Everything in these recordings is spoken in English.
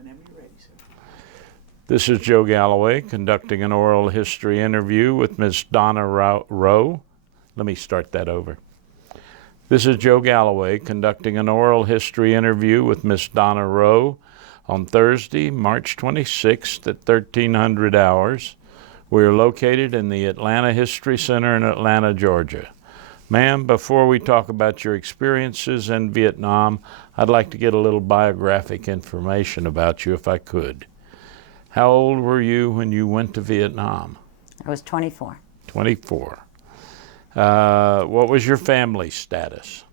Whenever you're ready, sir. This is Joe Galloway conducting an oral history interview with Ms. Donna Rowe. Let me start that over. This is Joe Galloway conducting an oral history interview with Ms. Donna Rowe on Thursday, March 26th at 1300 hours. We are located in the Atlanta History Center in Atlanta, Georgia. Ma'am, before we talk about your experiences in Vietnam, I'd like to get a little biographic information about you if I could. How old were you when you went to Vietnam? I was 24. 24. What was your family status?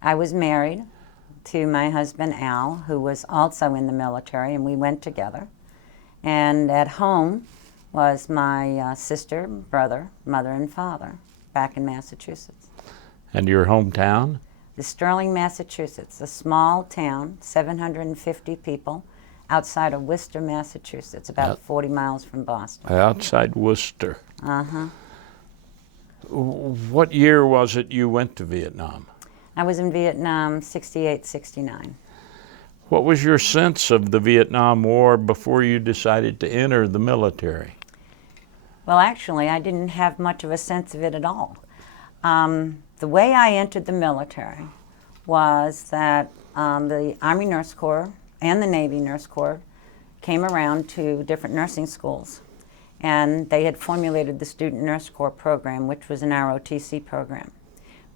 I was married to my husband, Al, who was also in the military, and we went together. And at home was my sister, brother, mother, and father back in Massachusetts. And your hometown? The Sterling, Massachusetts, a small town, 750 people, outside of Worcester, Massachusetts, about 40 miles from Boston. Outside Worcester. Uh-huh. What year was it you went to Vietnam? I was in Vietnam 68, 69. What was your sense of the Vietnam War before you decided to enter the military? Well, actually, I didn't have much of a sense of it at all. The way I entered the military was that the Army Nurse Corps and the Navy Nurse Corps came around to different nursing schools, and they had formulated the Student Nurse Corps program, which was an ROTC program,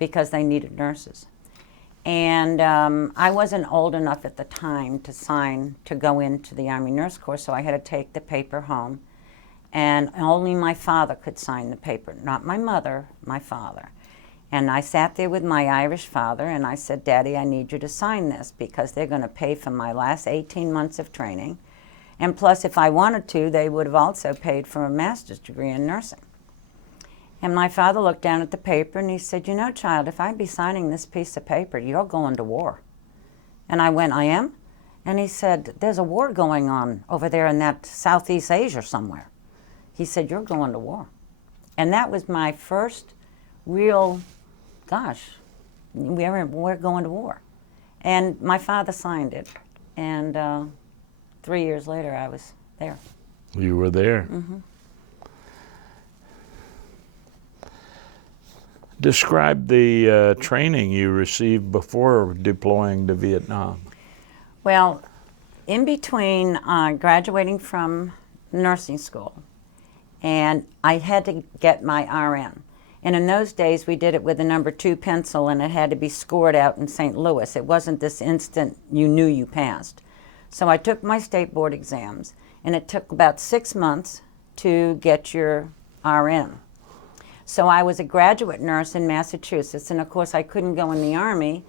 because they needed nurses. And I wasn't old enough at the time to sign to go into the Army Nurse Corps, so I had to take the paper home, and only my father could sign the paper, not my mother, my father. And I sat there with my Irish father, and I said, Daddy, I need you to sign this because they're going to pay for my last 18 months of training. And plus, if I wanted to, they would have also paid for a master's degree in nursing. And my father looked down at the paper, and he said, you know, child, if I'd be signing this piece of paper, you're going to war. And I went, I am? And he said, there's a war going on over there in that Southeast Asia somewhere. He said, you're going to war. And that was my first real, gosh, we're going to war. And my father signed it. And 3 years later, I was there. You were there. Mm-hmm. Describe the training you received before deploying to Vietnam. Well, in between graduating from nursing school, and I had to get my RN. And in those days, we did it with a number 2 pencil, and it had to be scored out in St. Louis. It wasn't this instant you knew you passed. So I took my state board exams, and it took about 6 months to get your RN. So I was a graduate nurse in Massachusetts, and of course I couldn't go in the Army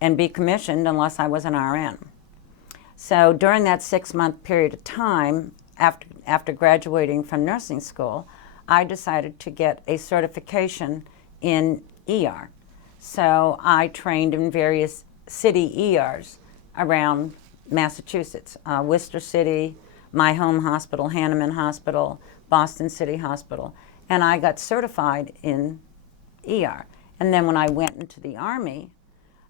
and be commissioned unless I was an RN. So during that 6-month period of time, after graduating from nursing school, I decided to get a certification in ER. So I trained in various city ERs around Massachusetts, Worcester City, my home hospital, Hahnemann Hospital, Boston City Hospital, and I got certified in ER. And then when I went into the Army,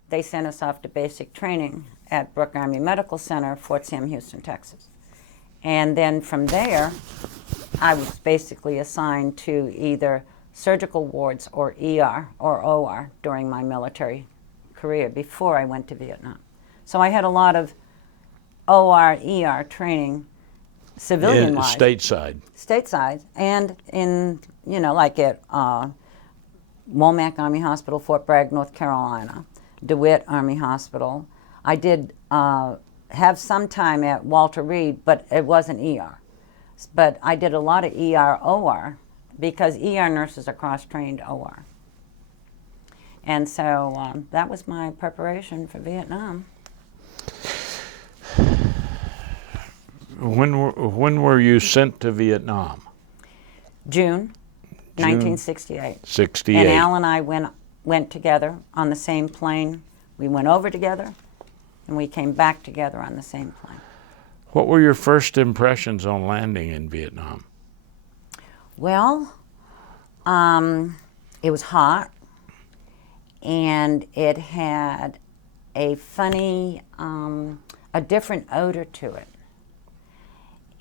they sent us off to basic training at Brooke Army Medical Center, Fort Sam Houston, Texas. And then from there, I was basically assigned to either surgical wards or ER or OR during my military career before I went to Vietnam. So I had a lot of OR, ER training, civilian-wise. Stateside. Stateside, and in, you know, like at Womack Army Hospital, Fort Bragg, North Carolina, DeWitt Army Hospital. I did have some time at Walter Reed, but it wasn't ER. But I did a lot of ER, OR, because ER nurses are cross-trained OR. And so that was my preparation for Vietnam. When were you sent to Vietnam? June 1968. 68. And Al and I went together on the same plane. We went over together, and we came back together on the same plane. What were your first impressions on landing in Vietnam? Well, it was hot, and it had a funny, a different odor to it.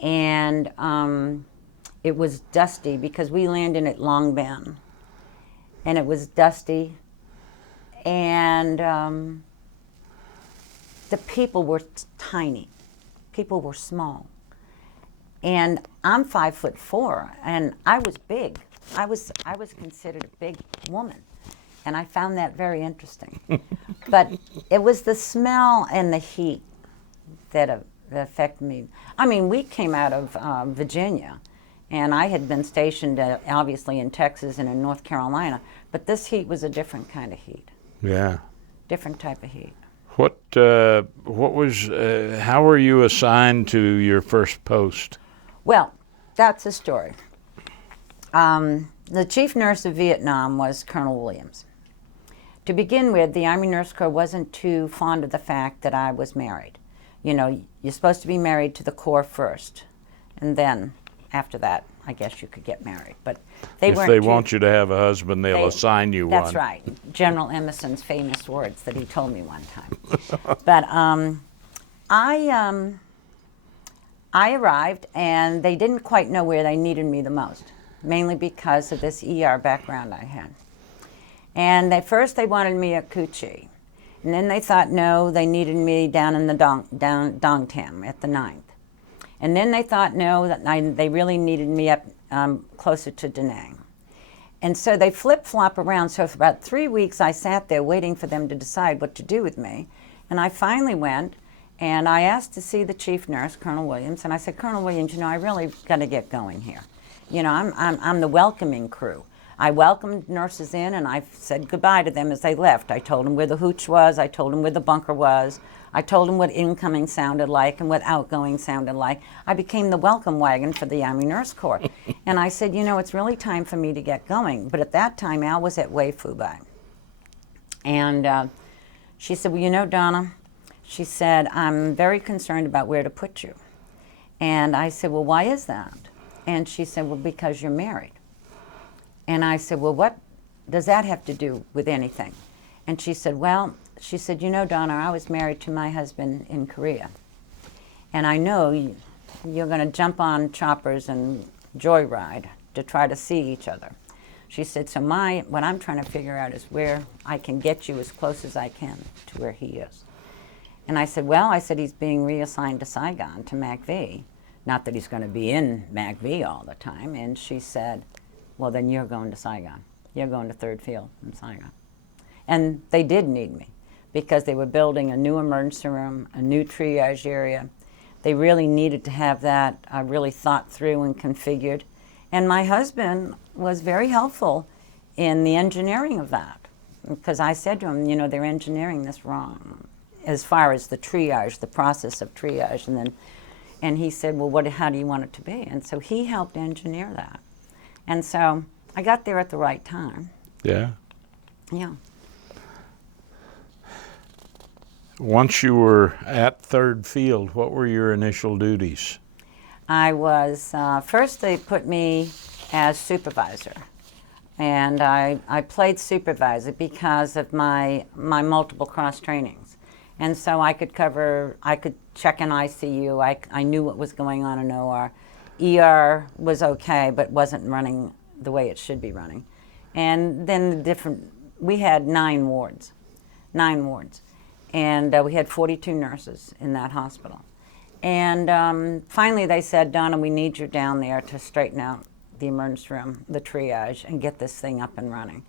and it was dusty because we landed at Long Bend, and it was dusty, and the people were tiny. People were small. And I'm 5'4", and I was big. I was considered a big woman, and I found that very interesting. But it was the smell and the heat that affected me. I mean, we came out of Virginia, and I had been stationed obviously in Texas and in North Carolina, but this heat was a different kind of heat. Yeah. Different type of heat. What was, how were you assigned to your first post? Well, that's the story. The chief nurse of Vietnam was Colonel Williams. To begin with, the Army Nurse Corps wasn't too fond of the fact that I was married. You know, you're supposed to be married to the Corps first, and then after that, I guess you could get married. But if they want you to have a husband, they'll assign you one. That's right. General Emerson's famous words that he told me one time. But I arrived, and they didn't quite know where they needed me the most, mainly because of this ER background I had. And at first they wanted me at Cu Chi. And then they thought, no, they needed me down in the Dong Tam at the 9th. And then they thought, no, that they really needed me up closer to Da Nang. And so they flip-flop around. So for about 3 weeks, I sat there waiting for them to decide what to do with me. And I finally went, and I asked to see the chief nurse, Colonel Williams. And I said, Colonel Williams, you know, I really got to get going here. You know, I'm the welcoming crew. I welcomed nurses in, and I said goodbye to them as they left. I told them where the hooch was. I told them where the bunker was. I told them what incoming sounded like and what outgoing sounded like. I became the welcome wagon for the Army Nurse Corps. And I said, you know, it's really time for me to get going. But at that time, Al was at Wei Fu Bai. And she said, well, you know, Donna, she said, I'm very concerned about where to put you. And I said, well, why is that? And she said, well, because you're married. And I said, well, what does that have to do with anything? And she said, well, she said, you know, Donna, I was married to my husband in Korea. And I know you're going to jump on choppers and joyride to try to see each other. She said, so what I'm trying to figure out is where I can get you as close as I can to where he is. And I said, well, I said, he's being reassigned to Saigon, to MACV. Not that he's going to be in MACV all the time. And she said, well, then you're going to Saigon. You're going to 3rd Field in Saigon. And they did need me because they were building a new emergency room, a new triage area. They really needed to have that really thought through and configured. And my husband was very helpful in the engineering of that because I said to him, you know, they're engineering this wrong as far as the triage, the process of triage. And he said, well, how do you want it to be? And so he helped engineer that. And so I got there at the right time. Yeah. Yeah. Once you were at 3rd Field, what were your initial duties? I was, first they put me as supervisor. And I played supervisor because of my multiple cross trainings. And so I could check an ICU. I knew what was going on in OR. ER was okay, but wasn't running the way it should be running. And then we had 9 wards. And we had 42 nurses in that hospital. And finally they said, Donna, we need you down there to straighten out the emergency room, the triage, and get this thing up and running.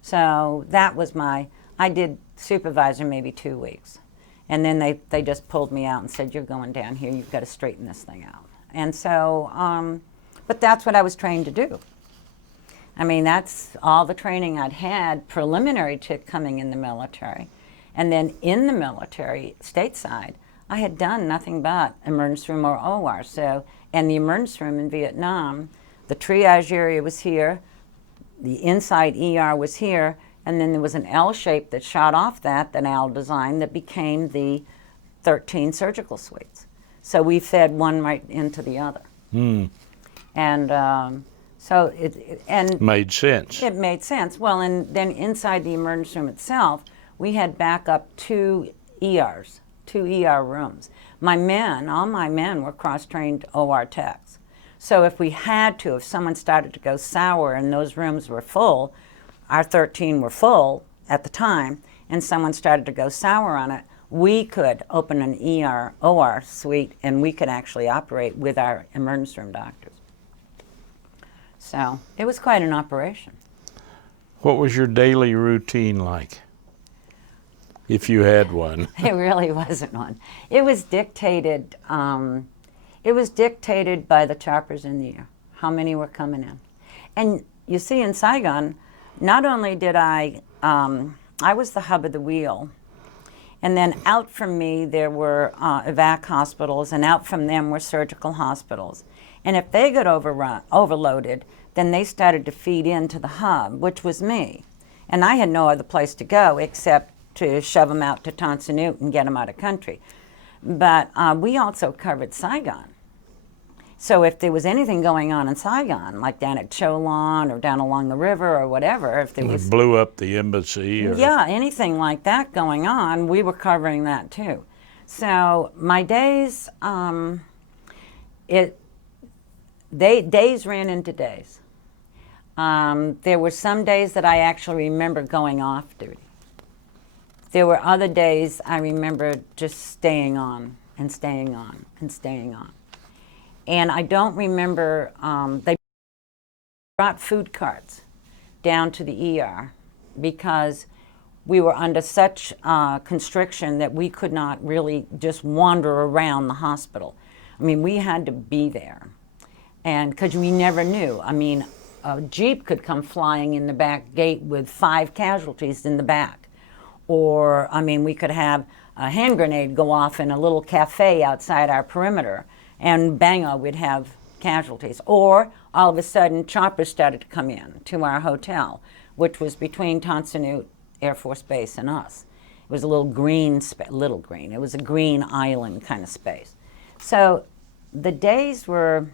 So that was I did supervisor maybe 2 weeks. And then they just pulled me out and said, you're going down here, you've got to straighten this thing out. And so, but that's what I was trained to do. I mean, that's all the training I'd had preliminary to coming in the military. And then in the military, stateside, I had done nothing but emergency room or OR. So, and the emergency room in Vietnam, the triage area was here, the inside ER was here, and then there was an L shape that shot off that Al designed that became the 13 surgical suites. So we fed one right into the other. And so it made sense. It made sense. Well, and then inside the emergency room itself, we had backup 2 ERs, 2 ER rooms. All my men were cross-trained OR techs. So if we had to, if someone started to go sour and those rooms were full, our 13 were full at the time, and someone started to go sour on it, we could open an ER, OR suite, and we could actually operate with our emergency room doctors. So it was quite an operation. What was your daily routine like, if you had one? It really wasn't one. It was dictated. It was dictated by the choppers in the air, how many were coming in. And you see, in Saigon, not only did I was the hub of the wheel, and then out from me there were evac hospitals, and out from them were surgical hospitals. And if they got overloaded, then they started to feed into the hub, which was me. And I had no other place to go except to shove them out to Tan Son Nhut and get them out of country. But we also covered Saigon. So if there was anything going on in Saigon, like down at Cholon or down along the river or whatever, if there was... Blew up the embassy? Or... Yeah, anything like that going on, we were covering that too. So my days, days ran into days. There were some days that I actually remember going off duty. There were other days I remember just staying on and staying on and staying on. And I don't remember, they brought food carts down to the ER because we were under such constriction that we could not really just wander around the hospital. I mean, we had to be there. And because we never knew. I mean, a Jeep could come flying in the back gate with 5 casualties in the back. Or, I mean, we could have a hand grenade go off in a little cafe outside our perimeter, and bango, we'd have casualties. Or, all of a sudden, choppers started to come in to our hotel, which was between Tan Son Nhut Air Force Base and us. It was a little green, it was a green island kind of space. So the days were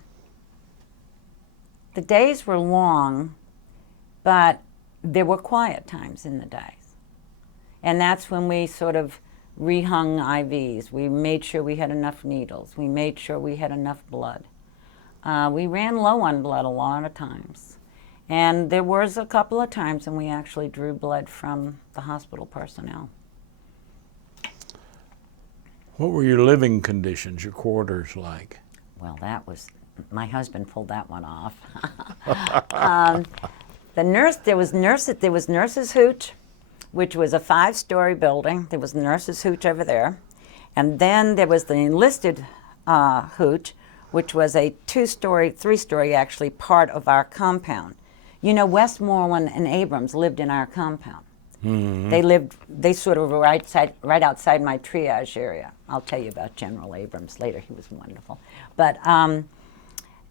long, but there were quiet times in the days. And that's when we sort of rehung IVs. We made sure we had enough needles. We made sure we had enough blood. We ran low on blood a lot of times. And there was a couple of times when we actually drew blood from the hospital personnel. What were your living conditions, your quarters like? Well, that was, my husband pulled that one off. There was Nurses Hooch, which was a 5-story building. There was Nurses Hooch over there. And then there was the enlisted Hooch, which was a 2-story, 3-story actually, part of our compound. You know, Westmoreland and Abrams lived in our compound. Mm-hmm. They sort of were right outside my triage area. I'll tell you about General Abrams later. He was wonderful. But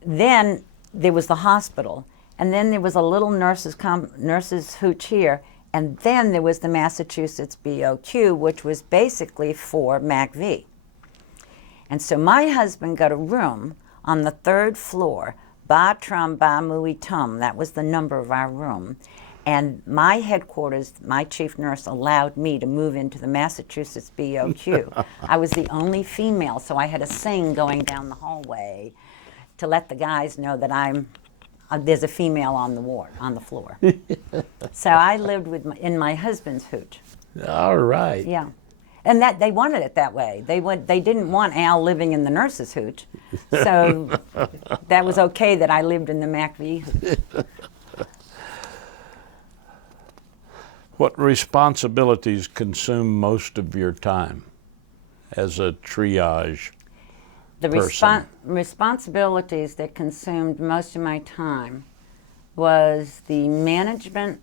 then there was the hospital, and then there was a little nurses Hooch here, and then there was the Massachusetts BOQ, which was basically for MACV. And so my husband got a room on the 3rd floor, Ba Trum Ba Mui Tum, that was the number of our room. And my headquarters, my chief nurse, allowed me to move into the Massachusetts BOQ. I was the only female, so I had to sing going down the hallway to let the guys know that there's a female on the ward, on the floor. So I lived in my husband's Hooch. All right. Yeah. And that they wanted it that way. They didn't want Al living in the nurse's Hooch. So that was okay that I lived in the MACV Hooch. What responsibilities consume most of your time as a triage person? Responsibilities that consumed most of my time was the management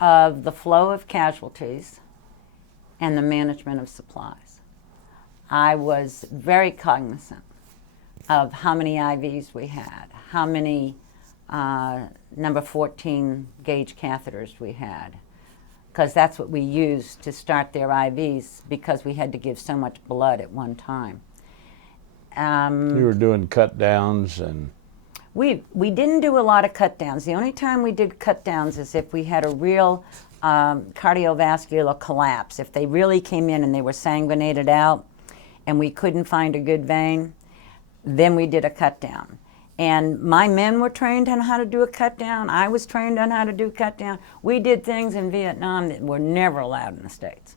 of the flow of casualties and the management of supplies. I was very cognizant of how many IVs we had, how many number 14 gauge catheters we had, because that's what we used to start their IVs because we had to give so much blood at one time. You were doing cut downs and... We didn't do a lot of cut downs. The only time we did cut downs is if we had a real cardiovascular collapse. If they really came in and they were sanguinated out and we couldn't find a good vein, then we did a cut down. And my men were trained on how to do a cut down. I was trained on how to do cut down. We did things in Vietnam that were never allowed in the States.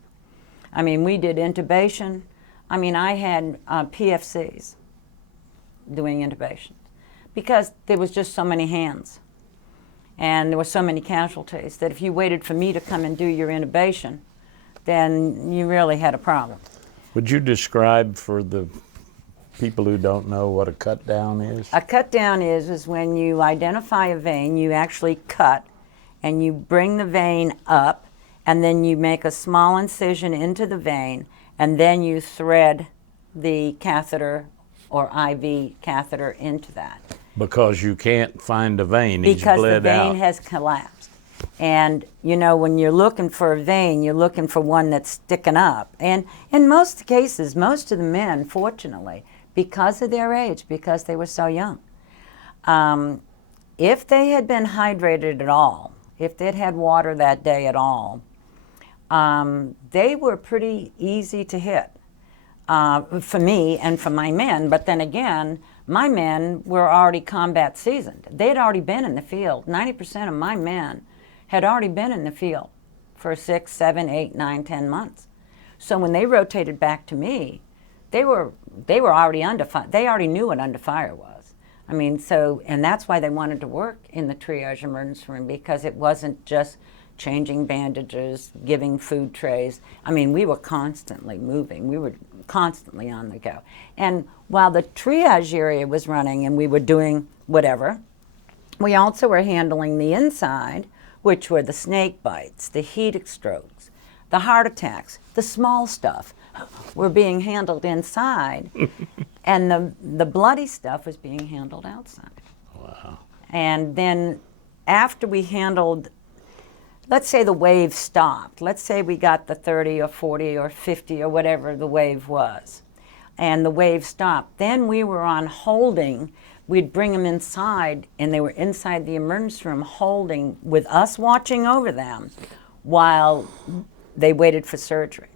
I mean, we did intubation. I mean, I had PFCs doing intubation because there was just so many hands and there were so many casualties that if you waited for me to come and do your intubation, then you really had a problem. Would you describe for the people who don't know what a cut down is? A cut down is when you identify a vein, you actually cut and you bring the vein up and then you make a small incision into the vein and then you thread the catheter or IV catheter into that. Because you can't find a vein, he's Because bled the vein out. has collapsed. And you know, when you're looking for a vein, you're looking for one that's sticking up. And in most cases, most of the men, fortunately, because of their age, because they were so young, if they had been hydrated at all, if they'd had water that day at all, they were pretty easy to hit for me and for my men. But then again, my men were already combat seasoned. They'd already been in the field. 90% of my men had already been in the field for 6, 7, 8, 9, 10 months. So when they rotated back to me, they were already under fire. They already knew what under fire was. I mean, so, and that's why they wanted to work in the triage emergency room, because it wasn't just changing bandages, giving food trays. I mean, we were constantly moving. We were constantly on the go. And while the triage area was running and we were doing whatever, we also were handling the inside, which were the snake bites, the heat strokes, the heart attacks, the small stuff were being handled inside, and the bloody stuff was being handled outside. Wow. And then after we handled, let's say the wave stopped. Let's say we got the 30 or 40 or 50 or whatever the wave was, and the wave stopped. Then we were on holding. We'd bring them inside, and they were inside the emergency room holding with us watching over them while they waited for surgery.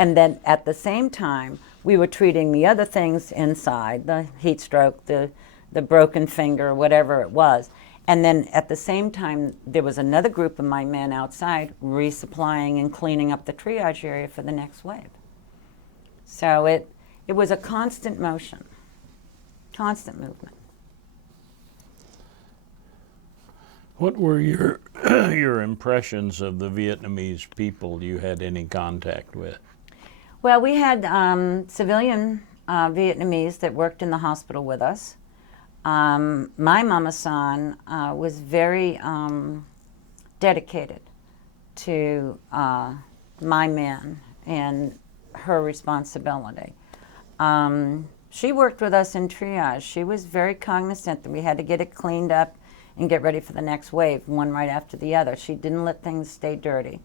And then at the same time, we were treating the other things inside, the heat stroke, the broken finger, whatever it was. And then at the same time, there was another group of my men outside resupplying and cleaning up the triage area for the next wave. So it was a constant motion, constant movement. What were your your impressions of the Vietnamese people you had any contact with? Well, we had civilian Vietnamese that worked in the hospital with us. My mama-san was very dedicated to my men and her responsibility. She worked with us in triage. She was very cognizant that we had to get it cleaned up and get ready for the next wave, one right after the other. She didn't let things stay dirty.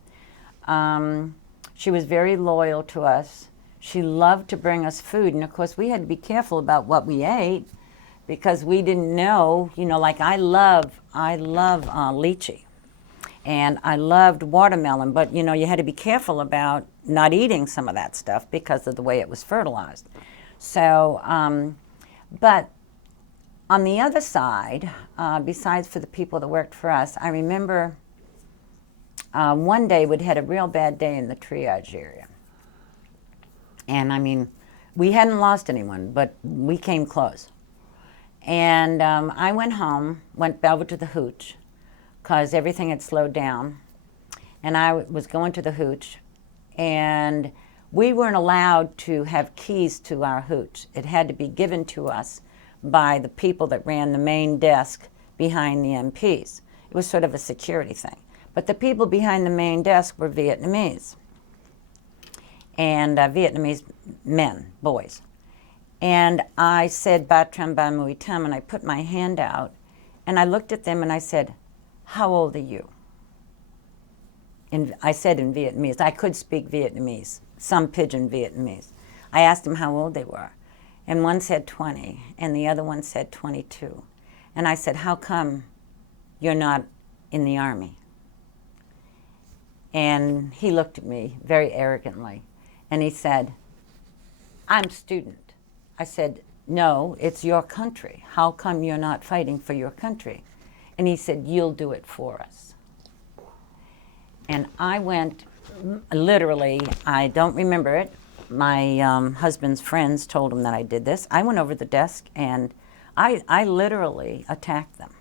She was very loyal to us. She loved to bring us food, and of course we had to be careful about what we ate because we didn't know, you know, like I love lychee, and I loved watermelon, but you know, you had to be careful about not eating some of that stuff because of the way it was fertilized. So, but on the other side, besides for the people that worked for us, I remember one day we'd had a real bad day in the triage area. And I mean, we hadn't lost anyone, but we came close. And I went home, went over to the hooch, because everything had slowed down. And I was going to the hooch, and we weren't allowed to have keys to our hooch. It had to be given to us by the people that ran the main desk behind the MPs. It was sort of a security thing. But the people behind the main desk were Vietnamese, and Vietnamese men, boys. And I said, Ba Tram Ba Mui Tam, and I put my hand out, and I looked at them and I said, how old are you? And I said in Vietnamese, I could speak Vietnamese, some pidgin Vietnamese. I asked them how old they were, and one said 20, and the other one said 22. And I said, how come you're not in the Army? And he looked at me very arrogantly, and he said, I'm student. I said, no, it's your country. How come you're not fighting for your country? And he said, you'll do it for us. And I went, literally, I don't remember it. My husband's friends told him that I did this. I went over the desk and I literally attacked them.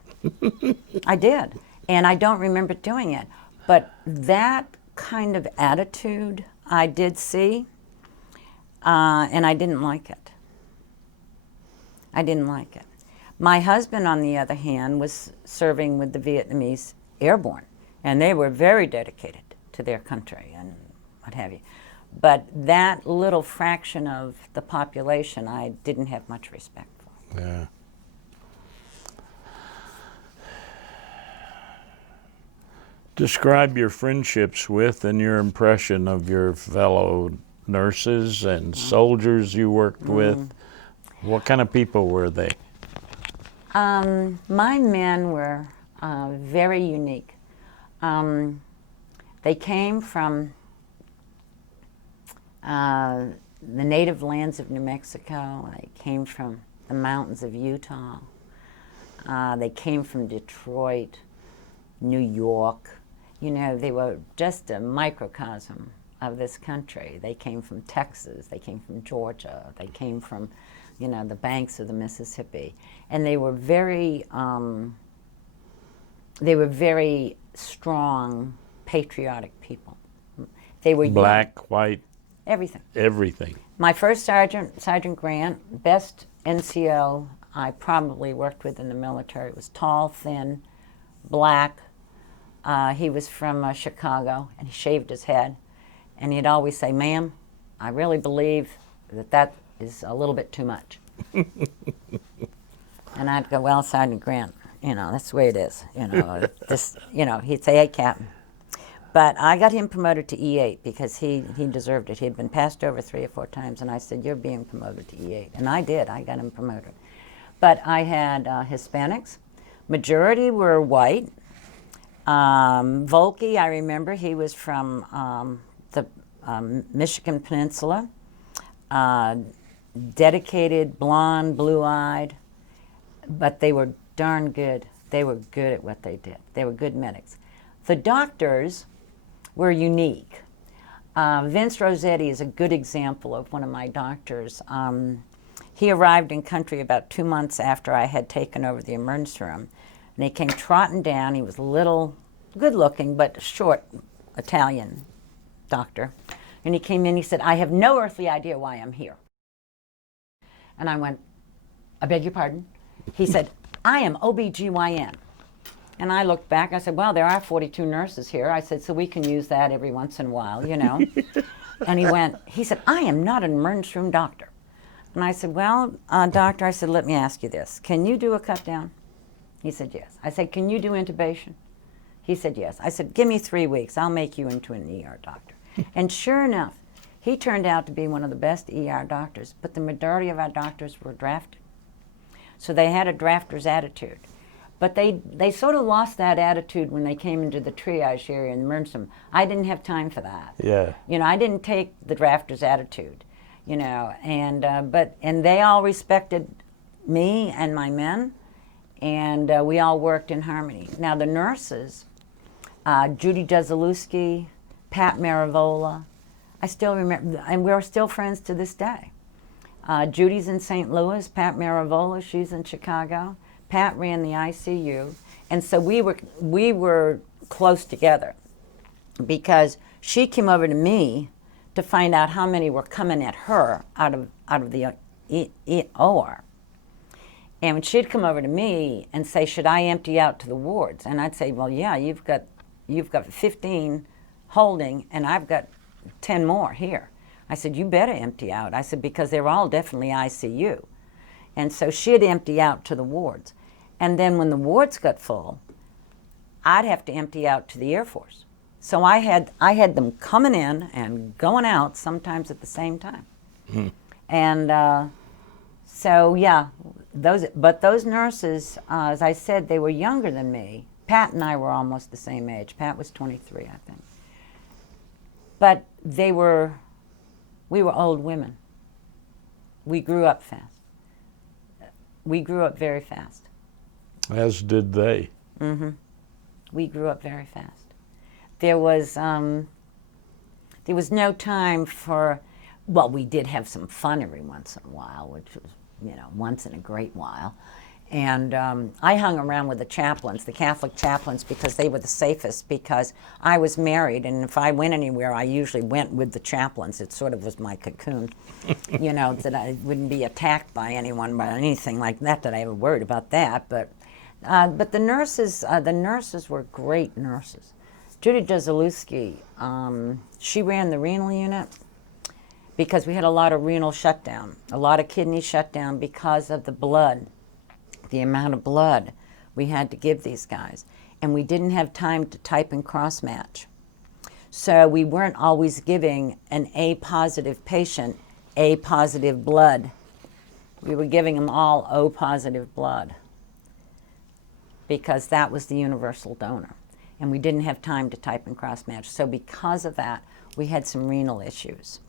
I did. And I don't remember doing it. But that kind of attitude I did see, and I didn't like it. I didn't like it. My husband, on the other hand, was serving with the Vietnamese airborne, and they were very dedicated to their country and what have you. But that little fraction of the population I didn't have much respect for. Yeah. Describe your friendships with and your impression of your fellow nurses and soldiers you worked with. What kind of people were they? My men were very unique. They came from the native lands of New Mexico. They came from the mountains of Utah. They came from Detroit, New York. You know, they were just a microcosm of this country. They came from Texas. They came from Georgia. They came from, you know, the banks of the Mississippi. And they were very strong, patriotic people. They were Black, young. white, Everything. everything. My first sergeant, Sergeant Grant, best NCO I probably worked with in the military, was tall, thin, black. He was from Chicago, and he shaved his head. And he'd always say, ma'am, I really believe that is a little bit too much. And I'd go, well, Sergeant Grant, you know, that's the way it is. You know, this, you know, he'd say, hey, Captain. But I got him promoted to E8 because he deserved it. He had been passed over 3 or 4 times, and I said, you're being promoted to E8. And I did. I got him promoted. But I had Hispanics. Majority were white. Volke, I remember, he was from the Michigan Peninsula. Dedicated, blonde, blue-eyed. But they were darn good. They were good at what they did. They were good medics. The doctors were unique. Vince Rossetti is a good example of one of my doctors. He arrived in country about 2 months after I had taken over the emergency room. And he came trotting down. He was a little, good-looking, but short Italian doctor. And he came in, he said, I have no earthly idea why I'm here. And I went, I beg your pardon? He said, I am OBGYN. And I looked back, I said, well, there are 42 nurses here. I said, so we can use that every once in a while, you know. And he said, I am not an emergency room doctor. And I said, well, doctor, I said, let me ask you this. Can you do a cut down? He said, yes. I said, can you do intubation? He said, yes. I said, give me 3 weeks. I'll make you into an ER doctor. And sure enough, he turned out to be one of the best ER doctors, but the majority of our doctors were drafted. So they had a drafter's attitude. But they sort of lost that attitude when they came into the triage area in the emergency room. I didn't have time for that. Yeah. You know, I didn't take the drafter's attitude, you know, and they all respected me and my men, and we all worked in harmony. Now the nurses, Judy Jezelowski, Pat Marivola, I still remember, and we're still friends to this day. Judy's in St. Louis, Pat Marivola, she's in Chicago. Pat ran the ICU, and so we were close together because she came over to me to find out how many were coming at her out of the OR. And she'd come over to me and say, should I empty out to the wards? And I'd say, well, yeah, you've got 15 holding, and I've got 10 more here. I said, you better empty out. I said, because they're all definitely ICU. And so she'd empty out to the wards. And then when the wards got full, I'd have to empty out to the Air Force. So I had them coming in and going out sometimes at the same time. And so, yeah, those nurses, as I said, they were younger than me. Pat and I were almost the same age. Pat was 23, I think. But we were old women. We grew up fast. We grew up very fast. As did they. Mm-hmm. We grew up very fast. There was no time for, well, we did have some fun every once in a while, which was, once in a great while. And I hung around with the chaplains, the Catholic chaplains, because they were the safest, because I was married, and if I went anywhere, I usually went with the chaplains. It sort of was my cocoon, that I wouldn't be attacked by anyone, by anything like that I ever worried about that. But the nurses were great nurses. Judy Jazalewski, she ran the renal unit because we had a lot of renal shutdown, a lot of kidney shutdown because of the blood. The amount of blood we had to give these guys. And we didn't have time to type and cross-match. So we weren't always giving an A-positive patient A-positive blood. We were giving them all O-positive blood because that was the universal donor. And we didn't have time to type and cross-match. So because of that, we had some renal issues.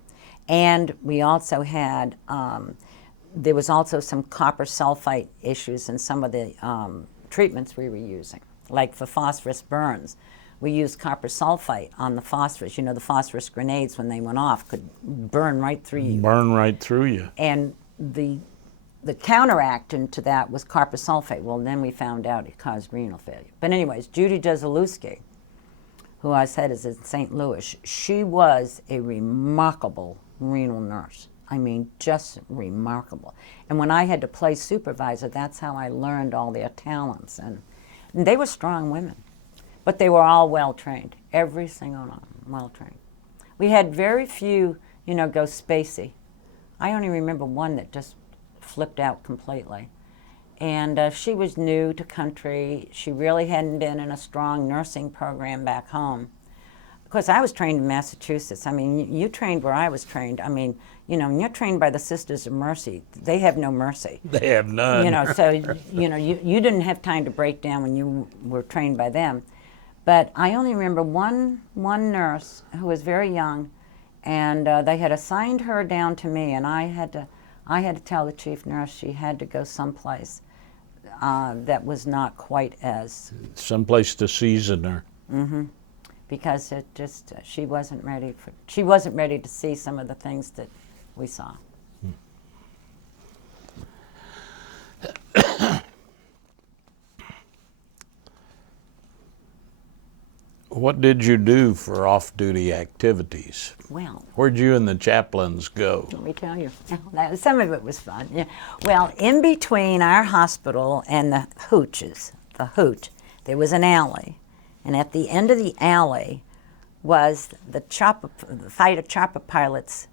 And we also had there was also some copper sulfite issues in some of the treatments we were using. Like for phosphorus burns, we used copper sulfite on the phosphorus. The phosphorus grenades, when they went off, could burn right through you. Burn right through you. And the counteractant to that was copper sulfate. Well, then we found out it caused renal failure. But anyways, Judy Jazalewski, who I said is in St. Louis, she was a remarkable renal nurse. I mean, just remarkable. And when I had to play supervisor, that's how I learned all their talents. And they were strong women, but they were all well-trained. Every single one of them well-trained. We had very few, go spacey. I only remember one that just flipped out completely. And she was new to country. She really hadn't been in a strong nursing program back home. Of course, I was trained in Massachusetts. I mean, you trained where I was trained. I mean, when you're trained by the Sisters of Mercy, they have no mercy. They have none. So, you didn't have time to break down when you were trained by them. But I only remember one nurse who was very young, and they had assigned her down to me, and I had to tell the chief nurse she had to go someplace that was not quite as... Someplace to season her. Mm-hmm. Because it just, she wasn't ready to see some of the things that we saw. What did you do for off-duty activities? Well, Where'd you and the chaplains go? let me tell you, some of it was fun. Yeah. Well, in between our hospital and the hooch, there was an alley. And at the end of the alley was the fighter chopper pilot's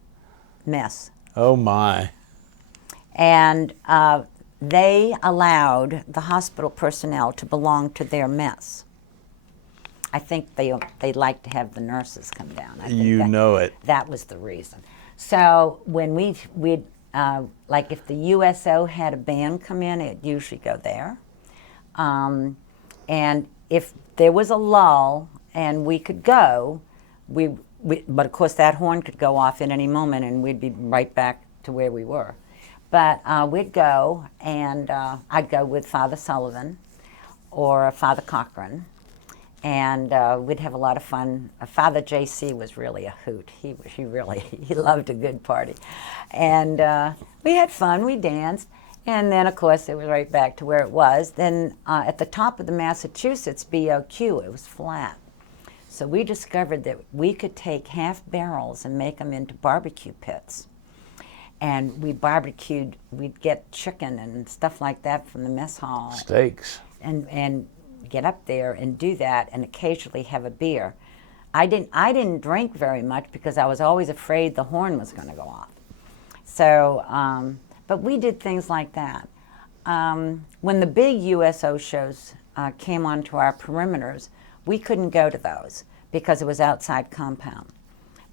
mess. Oh my. And they allowed the hospital personnel to belong to their mess. I think they like to have the nurses come down. I think that was the reason. So when we'd like if the USO had a band come in, it'd usually go there. And if there was a lull and we could go, but of course that horn could go off at any moment and we'd be right back to where we were. But we'd go, and I'd go with Father Sullivan or Father Cochran, and we'd have a lot of fun. Father J.C. was really a hoot. He loved a good party. And we had fun, we danced, and then of course it was right back to where it was. Then at the top of the Massachusetts BOQ, it was flat. So we discovered that we could take half barrels and make them into barbecue pits. And we barbecued, we'd get chicken and stuff like that from the mess hall. Steaks. And get up there and do that and occasionally have a beer. I didn't drink very much because I was always afraid the horn was going to go off. So, but we did things like that. When the big USO shows came onto our perimeters, we couldn't go to those because it was outside compound.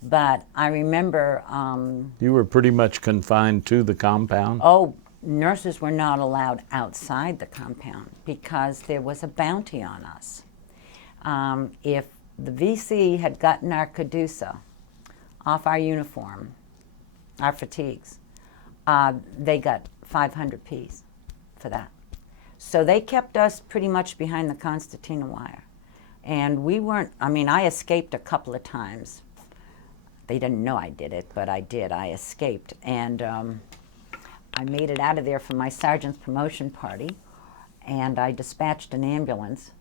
But I remember... you were pretty much confined to the compound? Oh, nurses were not allowed outside the compound because there was a bounty on us. If the VC had gotten our caduceus off our uniform, our fatigues, they got 500 Ps for that. So they kept us pretty much behind the concertina wire. And we weren't, I mean, I escaped a couple of times. They didn't know I did it, but I did. I escaped. And I made it out of there for my sergeant's promotion party. And I dispatched an ambulance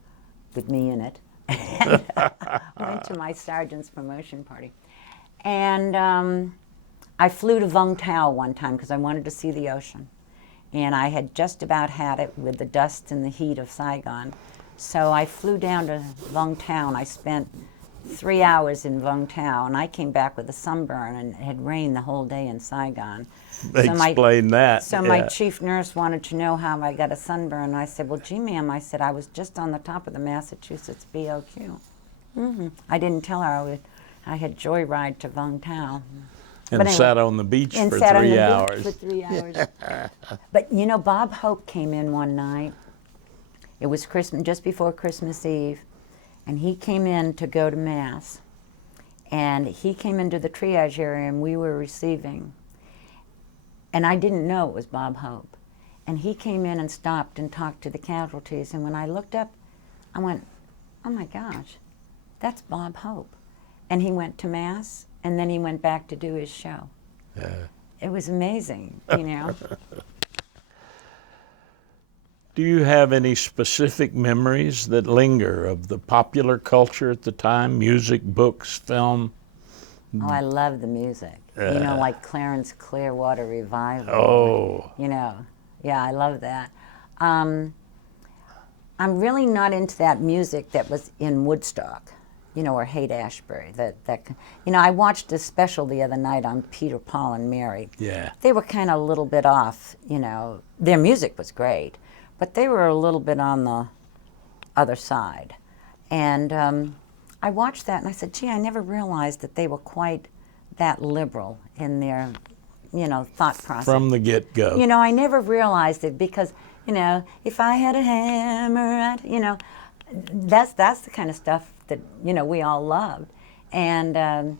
with me in it. And went to my sergeant's promotion party. And I flew to Vung Tau one time because I wanted to see the ocean. And I had just about had it with the dust and the heat of Saigon. So I flew down to Vung Tau, and I spent 3 hours in Vung Tau, and I came back with a sunburn, and it had rained the whole day in Saigon. Explain that. So my chief nurse wanted to know how I got a sunburn, and I said, well, gee, ma'am, I said, I was just on the top of the Massachusetts BOQ. I didn't tell her I had joyride to Vung Tau. And But anyway, sat on the beach and for sat on 3 the hours. beach for 3 hours. But you know, Bob Hope came in one night. It was Christmas, just before Christmas Eve, and he came in to go to Mass. And he came into the triage area, and we were receiving. And I didn't know it was Bob Hope. And he came in and stopped and talked to the casualties. And when I looked up, I went, oh my gosh, that's Bob Hope. And he went to Mass, and then he went back to do his show. Yeah. It was amazing, you know. Do you have any specific memories that linger of the popular culture at the time? Music, books, film? Oh, I love the music. You know, like Clarence Clearwater Revival. Oh. You know, yeah, I love that. I'm really not into that music that was in Woodstock, you know, or Haight-Ashbury. You know, I watched a special the other night on Peter, Paul, and Mary. Yeah. They were kind of a little bit off, you know. Their music was great, but they were a little bit on the other side. And I watched that and I said, gee, I never realized that they were quite that liberal in their, you know, thought process. From the get-go. You know, I never realized it because, you know, if I had a hammer, you know, that's the kind of stuff that, you know, we all loved. And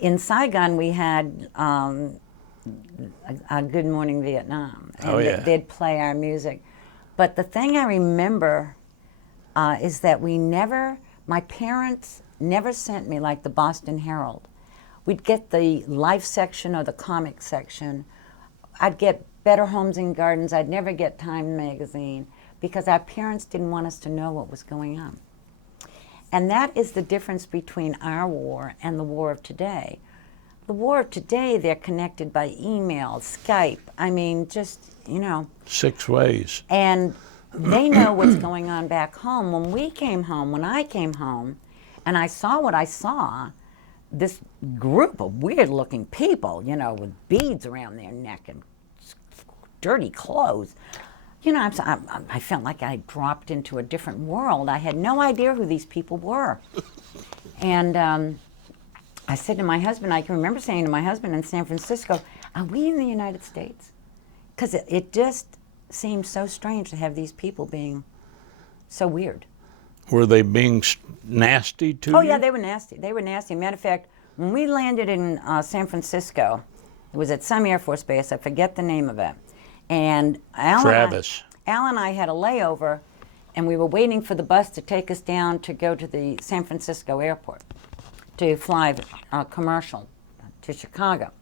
in Saigon, we had a Good Morning Vietnam. And Oh, yeah. they'd play our music. But the thing I remember is that my parents never sent me like the Boston Herald. We'd get the life section or the comic section. I'd get Better Homes and Gardens. I'd never get Time magazine because our parents didn't want us to know what was going on. And that is the difference between our war and the war of today. The war of today, they're connected by email, Skype. I mean, just, you know. 6 ways. And they know what's going on back home. When I came home, and I saw what I saw, this group of weird-looking people, you know, with beads around their neck and dirty clothes. You know, I felt like I dropped into a different world. I had no idea who these people were. And I said to my husband, I can remember saying to my husband in San Francisco, are we in the United States? Because it just seemed so strange to have these people being so weird. Were they being nasty to you? Oh, yeah, they were nasty. They were nasty. Matter of fact, when we landed in San Francisco, it was at some Air Force base. I forget the name of it. And Al and I had a layover, and we were waiting for the bus to take us down to go to the San Francisco airport to fly commercial to Chicago,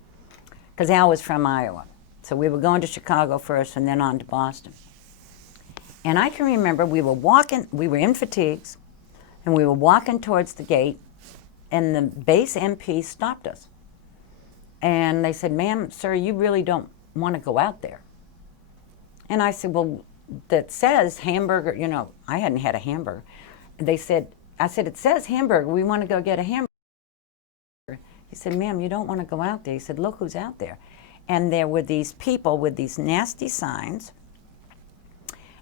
because Al was from Iowa. So we were going to Chicago first and then on to Boston. And I can remember we were in fatigues, and we were walking towards the gate, and the base MP stopped us. And they said, ma'am, sir, you really don't want to go out there. And I said, well, that says hamburger, you know, I hadn't had a hamburger. I said, it says hamburger, we want to go get a hamburger. He said, ma'am, you don't want to go out there. He said, look who's out there. And there were these people with these nasty signs,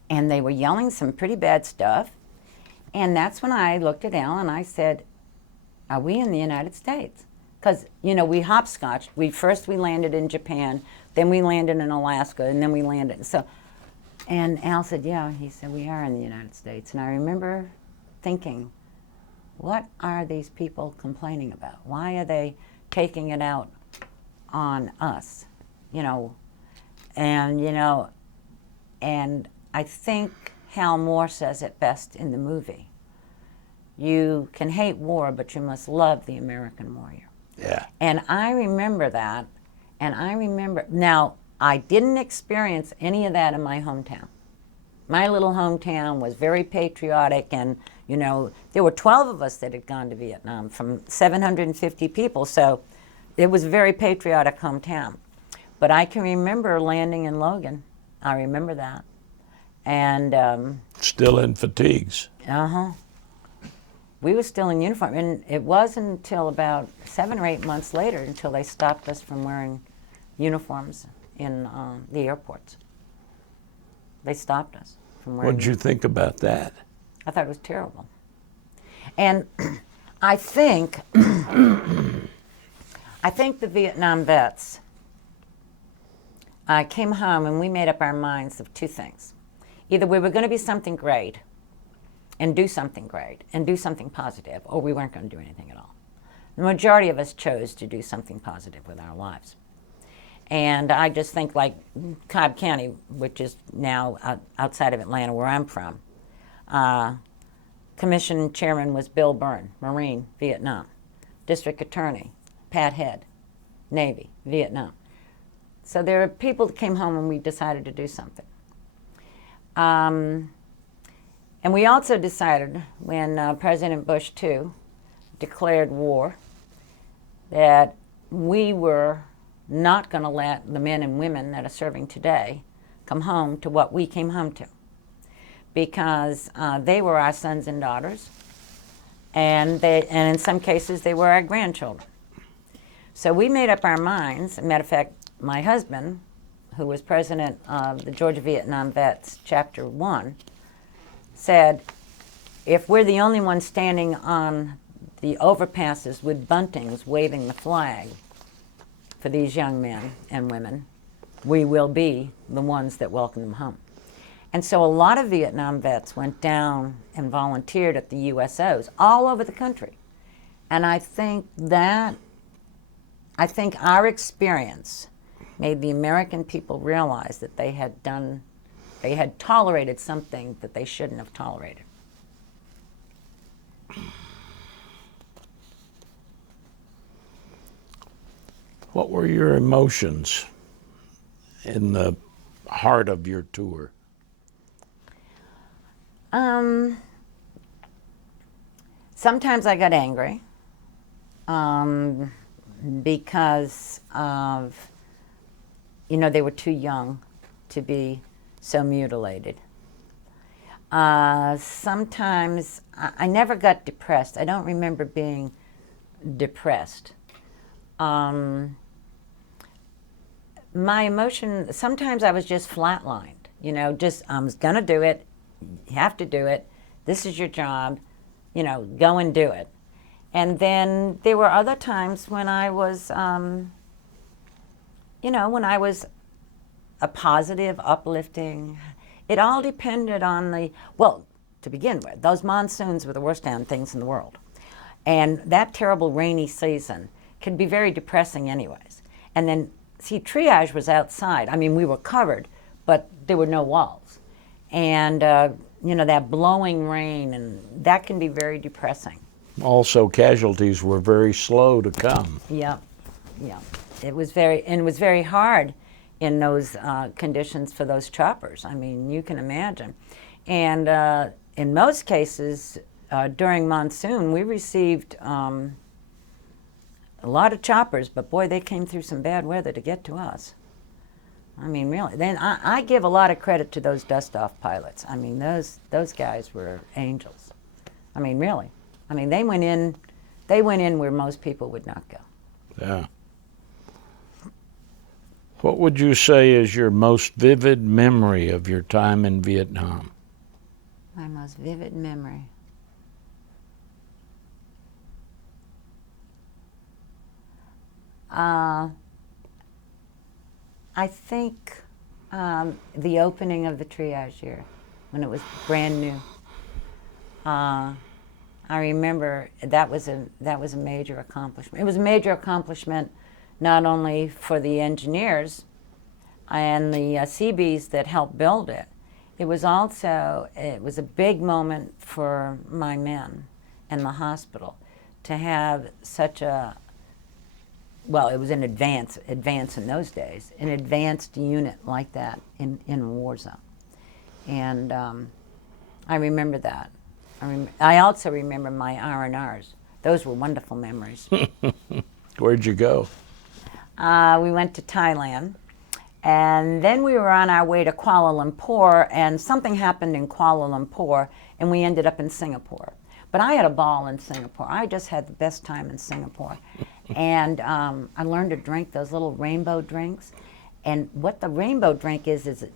and they were yelling some pretty bad stuff. And that's when I looked at Al and I said, are we in the United States? because, you know, we hopscotched. First we landed in Japan, then we landed in Alaska, and then we landed. And Al said, yeah, he said, we are in the United States. And I remember thinking, what are these people complaining about? Why are they taking it out on us? You know, and I think Hal Moore says it best in the movie. You can hate war, but you must love the American warrior. Yeah. And I remember that, now, I didn't experience any of that in my hometown. My little hometown was very patriotic, and, you know, there were 12 of us that had gone to Vietnam from 750 people, so it was a very patriotic hometown. But I can remember landing in Logan. I remember that. And Still in fatigues. we were still in uniform, and it wasn't until about 7 or 8 months later until they stopped us from wearing uniforms in the airports. They stopped us from wearing. What did you think about that? I thought it was terrible. And I think the Vietnam vets came home and we made up our minds of two things. Either we were going to be something great and do something great and do something positive, or we weren't going to do anything at all. The majority of us chose to do something positive with our lives. And I just think, like Cobb County, which is now outside of Atlanta, where I'm from, Commission Chairman was Bill Byrne, Marine, Vietnam. District Attorney, Pat Head, Navy, Vietnam. So there are people that came home and we decided to do something. And we also decided, when President Bush II declared war, that we were not going to let the men and women that are serving today come home to what we came home to, because they were our sons and daughters, and in some cases they were our grandchildren. So we made up our minds. As a matter of fact, my husband, who was president of the Georgia Vietnam Vets Chapter 1, said, if we're the only ones standing on the overpasses with buntings waving the flag for these young men and women, we will be the ones that welcome them home. And so a lot of Vietnam vets went down and volunteered at the USOs all over the country. And I think our experience made the American people realize that they had tolerated something that they shouldn't have tolerated. What were your emotions in the heart of your tour? Sometimes I got angry because of, they were too young to be so mutilated. Sometimes I never got depressed. I don't remember being depressed. My emotion, sometimes I was just flatlined, I was gonna do it, you have to do it, this is your job, go and do it. And then there were other times when I was, when I was a positive, uplifting. It all depended on to begin with, those monsoons were the worst damn things in the world. And that terrible rainy season can be very depressing anyways. And then, see, triage was outside. I mean, we were covered, but there were no walls. And, that blowing rain, and that can be very depressing. Also, casualties were very slow to come. Yeah. It was very hard in those conditions for those choppers. I mean, you can imagine. And in most cases, during monsoon, we received a lot of choppers, but boy, they came through some bad weather to get to us. I mean, really. Then I give a lot of credit to those dust-off pilots. I mean, those guys were angels. I mean, really. I mean, they went in where most people would not go. Yeah. What would you say is your most vivid memory of your time in Vietnam? My most vivid memory. I think the opening of the triage year, when it was brand new. I remember that was a major accomplishment. It was a major accomplishment not only for the engineers and the Seabees that helped build it. It was a big moment for my men and the hospital to have such a, well, it was an advance in those days, an advanced unit like that in a war zone. And I remember that. I also remember my R&Rs. Those were wonderful memories. Where'd you go? We went to Thailand, and then we were on our way to Kuala Lumpur, and something happened in Kuala Lumpur, and we ended up in Singapore. But I had a ball in Singapore. I just had the best time in Singapore. And I learned to drink those little rainbow drinks. And what the rainbow drink is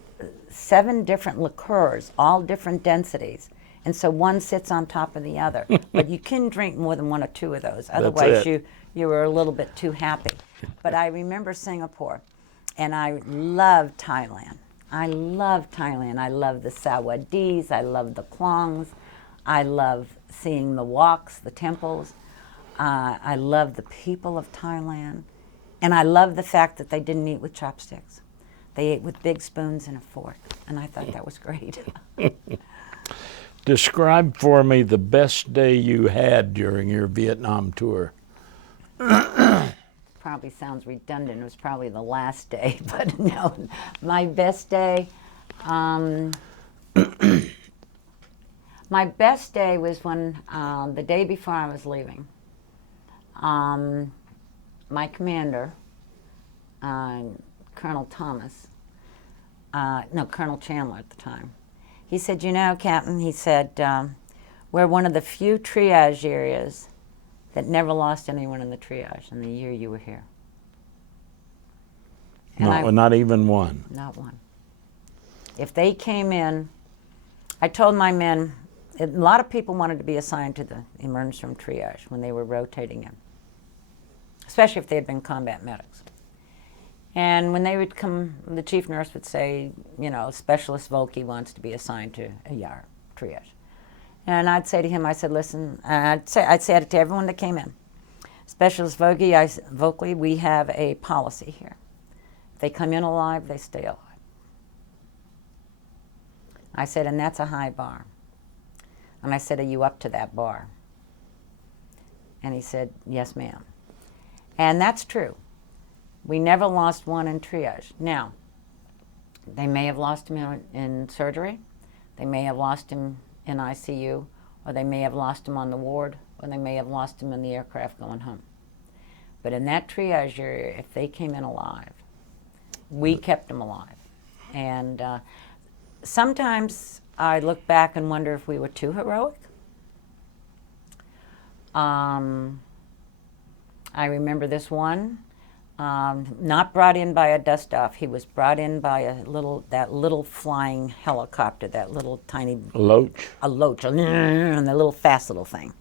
7 different liqueurs, all different densities. And so one sits on top of the other. But you can drink more than 1 or 2 of those. Otherwise, you were a little bit too happy. But I remember Singapore, and I loved Thailand. I love Thailand. I love the sawadis. I love the klongs. I love seeing the walks, the temples. I love the people of Thailand. And I love the fact that they didn't eat with chopsticks. They ate with big spoons and a fork. And I thought that was great. Describe for me the best day you had during your Vietnam tour. Probably sounds redundant. It was probably the last day, but no, my best day. My best day was when the day before I was leaving. My commander, Colonel Chandler at the time. He said, "You know, Captain," he said, "we're one of the few triage areas that never lost anyone in the triage in the year you were here." And not even one. Not one. If they came in, I told my men, a lot of people wanted to be assigned to the emergency room triage when they were rotating in, especially if they had been combat medics. And when they would come, the chief nurse would say, you know, Specialist Volke wants to be assigned to a ER triage. And I'd say to him, I said, listen, I'd say it to everyone that came in. Specialist Volke, we have a policy here. If they come in alive, they stay alive. I said, and that's a high bar. And I said, are you up to that bar? And he said, yes, ma'am. And that's true. We never lost one in triage. Now, they may have lost him in surgery, they may have lost him in ICU, or they may have lost him on the ward, or they may have lost him in the aircraft going home. But in that triage area, if they came in alive, we kept them alive. And sometimes I look back and wonder if we were too heroic. I remember this one. Not brought in by a dust-off. He was brought in by that little flying helicopter, that little tiny... Loach? A loach, and the little fast little thing.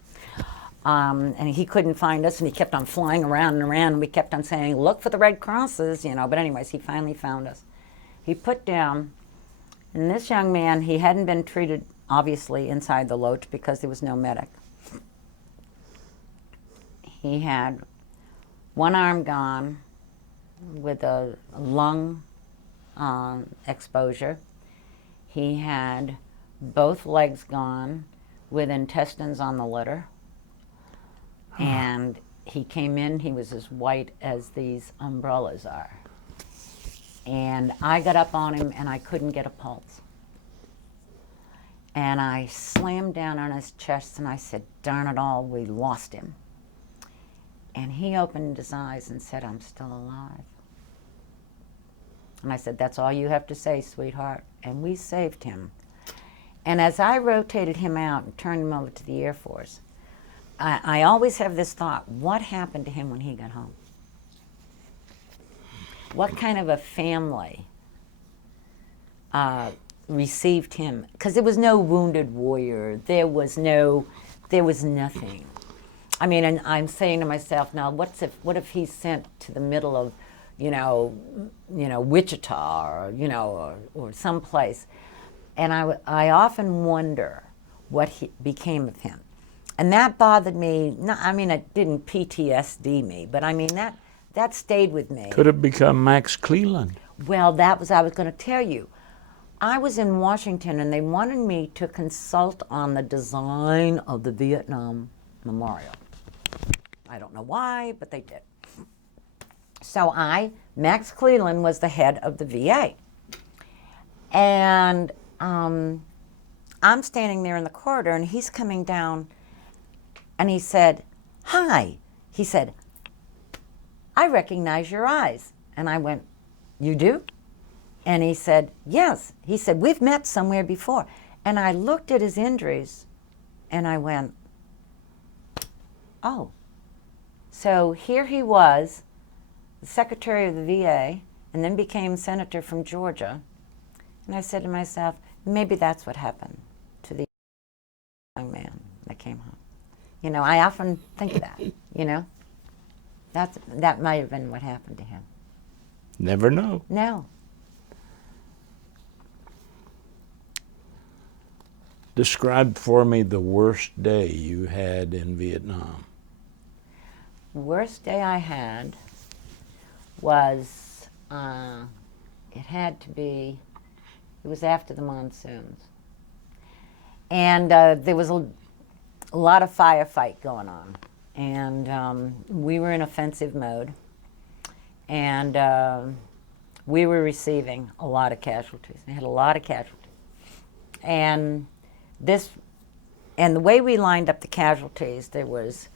And he couldn't find us, and he kept on flying around and around, and we kept on saying, look for the red crosses, you know. But anyways, he finally found us. He put down, and this young man, he hadn't been treated, obviously, inside the loach because there was no medic. He had one arm gone, with a lung exposure. He had both legs gone with intestines on the litter. And he came in, he was as white as these umbrellas are. And I got up on him and I couldn't get a pulse. And I slammed down on his chest and I said, darn it all, we lost him. And he opened his eyes and said, I'm still alive. And I said, that's all you have to say, sweetheart. And we saved him. And as I rotated him out and turned him over to the Air Force, I always have this thought, what happened to him when he got home? What kind of a family received him? Because there was no wounded warrior. There was nothing. I mean, and I'm saying to myself now, what if he's sent to the middle of, Wichita, or someplace, and I often wonder what became of him, and that bothered me. No, I mean, it didn't PTSD me, but I mean that stayed with me. Could have become Max Cleland. Well, I was going to tell you. I was in Washington, and they wanted me to consult on the design of the Vietnam Memorial. I don't know why, but they did. So Max Cleland was the head of the VA. And I'm standing there in the corridor, and he's coming down, and he said, "Hi." He said, "I recognize your eyes." And I went, "You do?" And he said, "Yes." He said, "We've met somewhere before." And I looked at his injuries, and I went, "Oh." So here he was, the secretary of the VA, and then became senator from Georgia. And I said to myself, maybe that's what happened to the young man that came home. I often think of that, That might have been what happened to him. Never know. No. Describe for me the worst day you had in Vietnam. The worst day I had was, it was after the monsoons. And there was a lot of firefight going on. And we were in offensive mode. And we were receiving a lot of casualties. We had a lot of casualties. And the way we lined up the casualties, there was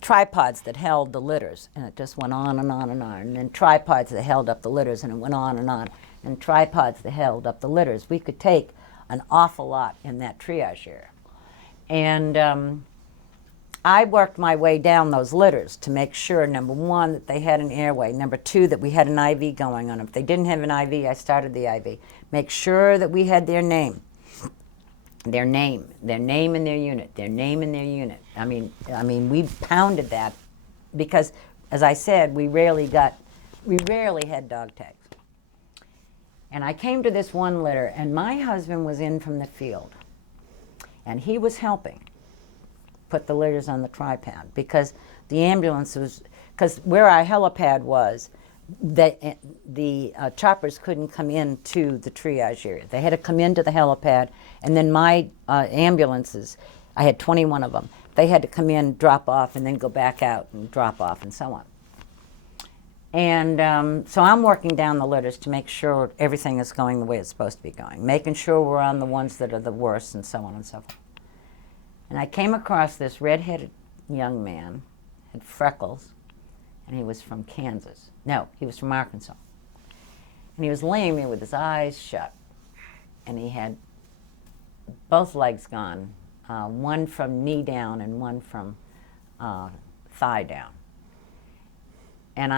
tripods that held the litters, and it just went on and on and on. And then tripods that held up the litters, and it went on, and tripods that held up the litters. We could take an awful lot in that triage area. And I worked my way down those litters to make sure, number one, that they had an airway, number two, that we had an IV going on them. If they didn't have an IV, I started the IV. Make sure that we had their name and their unit, their name and their unit. I mean, we pounded that because, as I said, we rarely had dog tags. And I came to this one litter, and my husband was in from the field, and he was helping put the litters on the tripod because the ambulance was, because where our helipad was, the choppers couldn't come into the triage area. They had to come into the helipad, and then my ambulances, I had 21 of them, they had to come in, drop off, and then go back out and drop off and so on. And so I'm working down the litters to make sure everything is going the way it's supposed to be going, making sure we're on the ones that are the worst and so on and so forth. And I came across this red-headed young man, had freckles, and he was from Kansas. No, he was from Arkansas. And he was laying there with his eyes shut, and he had both legs gone, one from knee down and one from thigh down. And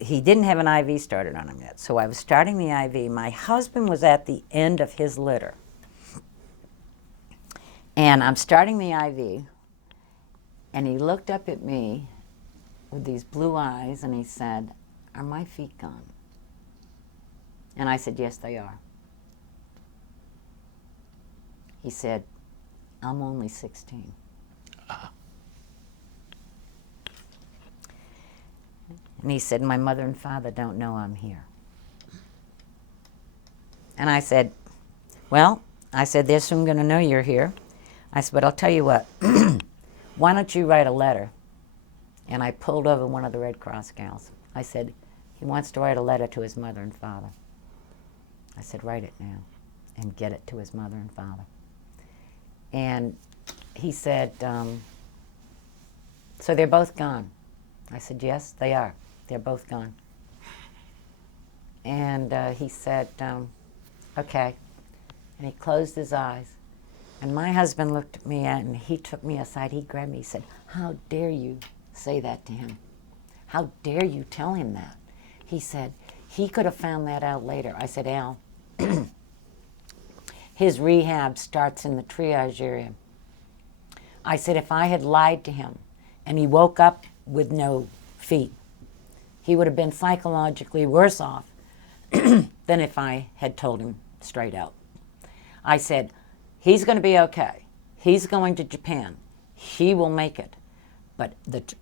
he didn't have an IV started on him yet, so I was starting the IV. My husband was at the end of his litter. And I'm starting the IV, and he looked up at me with these blue eyes, and he said, "Are my feet gone?" And I said, "Yes, they are." He said, "I'm only 16. And he said, "My mother and father don't know I'm here." And I said, "Well," I said, "they're soon going to know you're here." I said, "But I'll tell you what, why don't you write a letter?" And I pulled over one of the Red Cross gals. I said, "He wants to write a letter to his mother and father." I said, "Write it now and get it to his mother and father." And he said, "So they're both gone?" I said, "Yes, they are. They're both gone." And he said, "Okay." And he closed his eyes. And my husband looked at me, and he took me aside. He grabbed me. He said, "How dare you say that to him? How dare you tell him that?" He said, "He could have found that out later." I said, "Al, his rehab starts in the triage area. I said if I had lied to him and he woke up with no feet, he would have been psychologically worse off than if I had told him straight out. I said, he's going to be okay. He's going to Japan. He will make it. But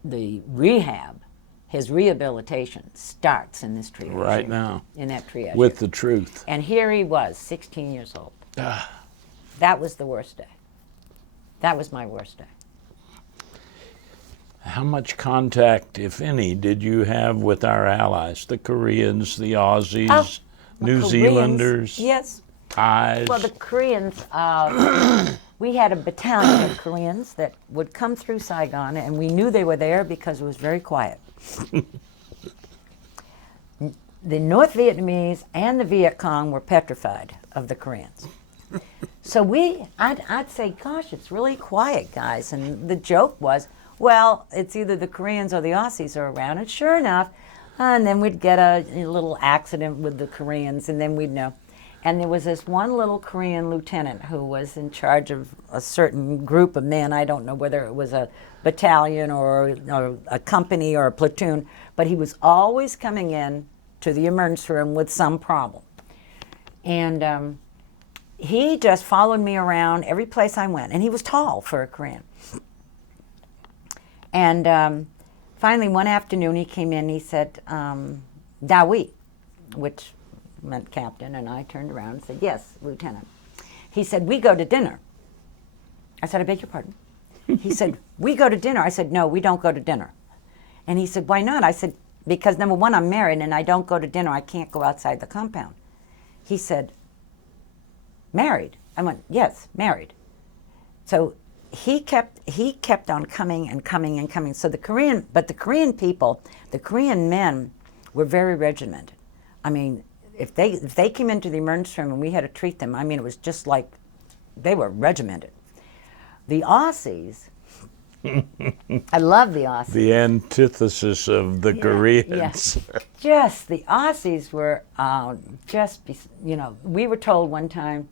the rehab, his rehabilitation, starts in this triage. Right now. In that triage. With the truth. And here he was, 16 years old. That was the worst day. That was my worst day. How much contact, if any, did you have with our allies, the Koreans, the Aussies, New Koreans, Zealanders, yes. Thais? Well, the Koreans, we had a battalion of Koreans that would come through Saigon, and we knew they were there because it was very quiet. The North Vietnamese and the Viet Cong were petrified of the Koreans. So I'd say, gosh, it's really quiet, guys. And the joke was, well, it's either the Koreans or the Aussies are around. And sure enough, and then we'd get a little accident with the Koreans, and then we'd know. And there was this one little Korean lieutenant who was in charge of a certain group of men. I don't know whether it was a battalion or a company or a platoon, but he was always coming in to the emergency room with some problem. And he just followed me around every place I went. And he was tall for a Korean. And finally, one afternoon, he came in and he said, Dawi, which meant captain, and I turned around and said, yes, Lieutenant. He said, we go to dinner. I said, I beg your pardon? He said, we go to dinner. I said, no, we don't go to dinner. And he said, why not? I said, because number one, I'm married and I don't go to dinner. I can't go outside the compound. He said, married? I went, yes, married. So he kept on coming and coming and coming. So the Korean people, the Korean men were very regimented. I mean, if they came into the emergency room and we had to treat them, I mean, it was just like they were regimented. The Aussies, I love the Aussies. The antithesis of the Koreans. Yeah. Just the Aussies were we were told one time,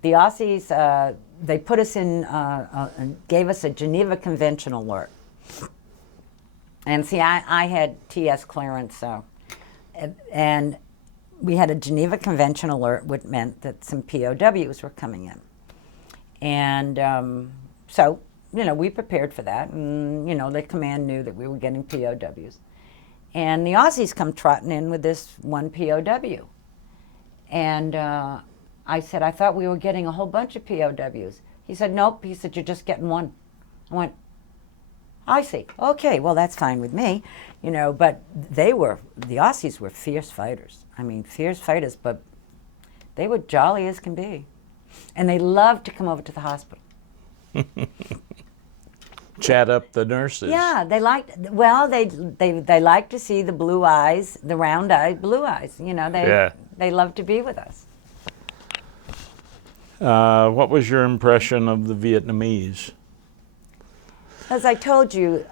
the Aussies, they put us in, gave us a Geneva Convention alert. And see, I had TS clearance, so, and we had a Geneva Convention alert, which meant that some POWs were coming in. And so, we prepared for that, and, the command knew that we were getting POWs. And the Aussies come trotting in with this one POW. And I said, I thought we were getting a whole bunch of POWs. He said, nope. He said, you're just getting one. I went, I see. Okay, well, that's fine with me. But the Aussies were fierce fighters. I mean, fierce fighters, but they were jolly as can be. And they loved to come over to the hospital. Chat up the nurses. Yeah, they liked to see the blue eyes, the round-eyed blue eyes. They loved to be with us. What was your impression of the Vietnamese? As I told you,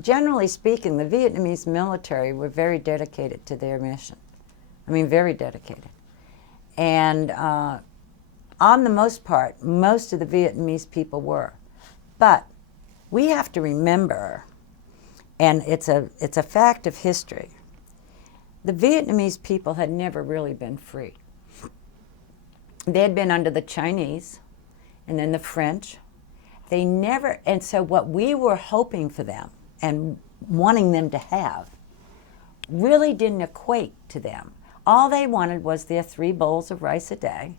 generally speaking, the Vietnamese military were very dedicated to their mission. I mean, very dedicated. And on the most part, most of the Vietnamese people were. But we have to remember, and it's a fact of history, the Vietnamese people had never really been free. They had been under the Chinese and then the French. They never, and so what we were hoping for them and wanting them to have really didn't equate to them. All they wanted was their 3 bowls of rice a day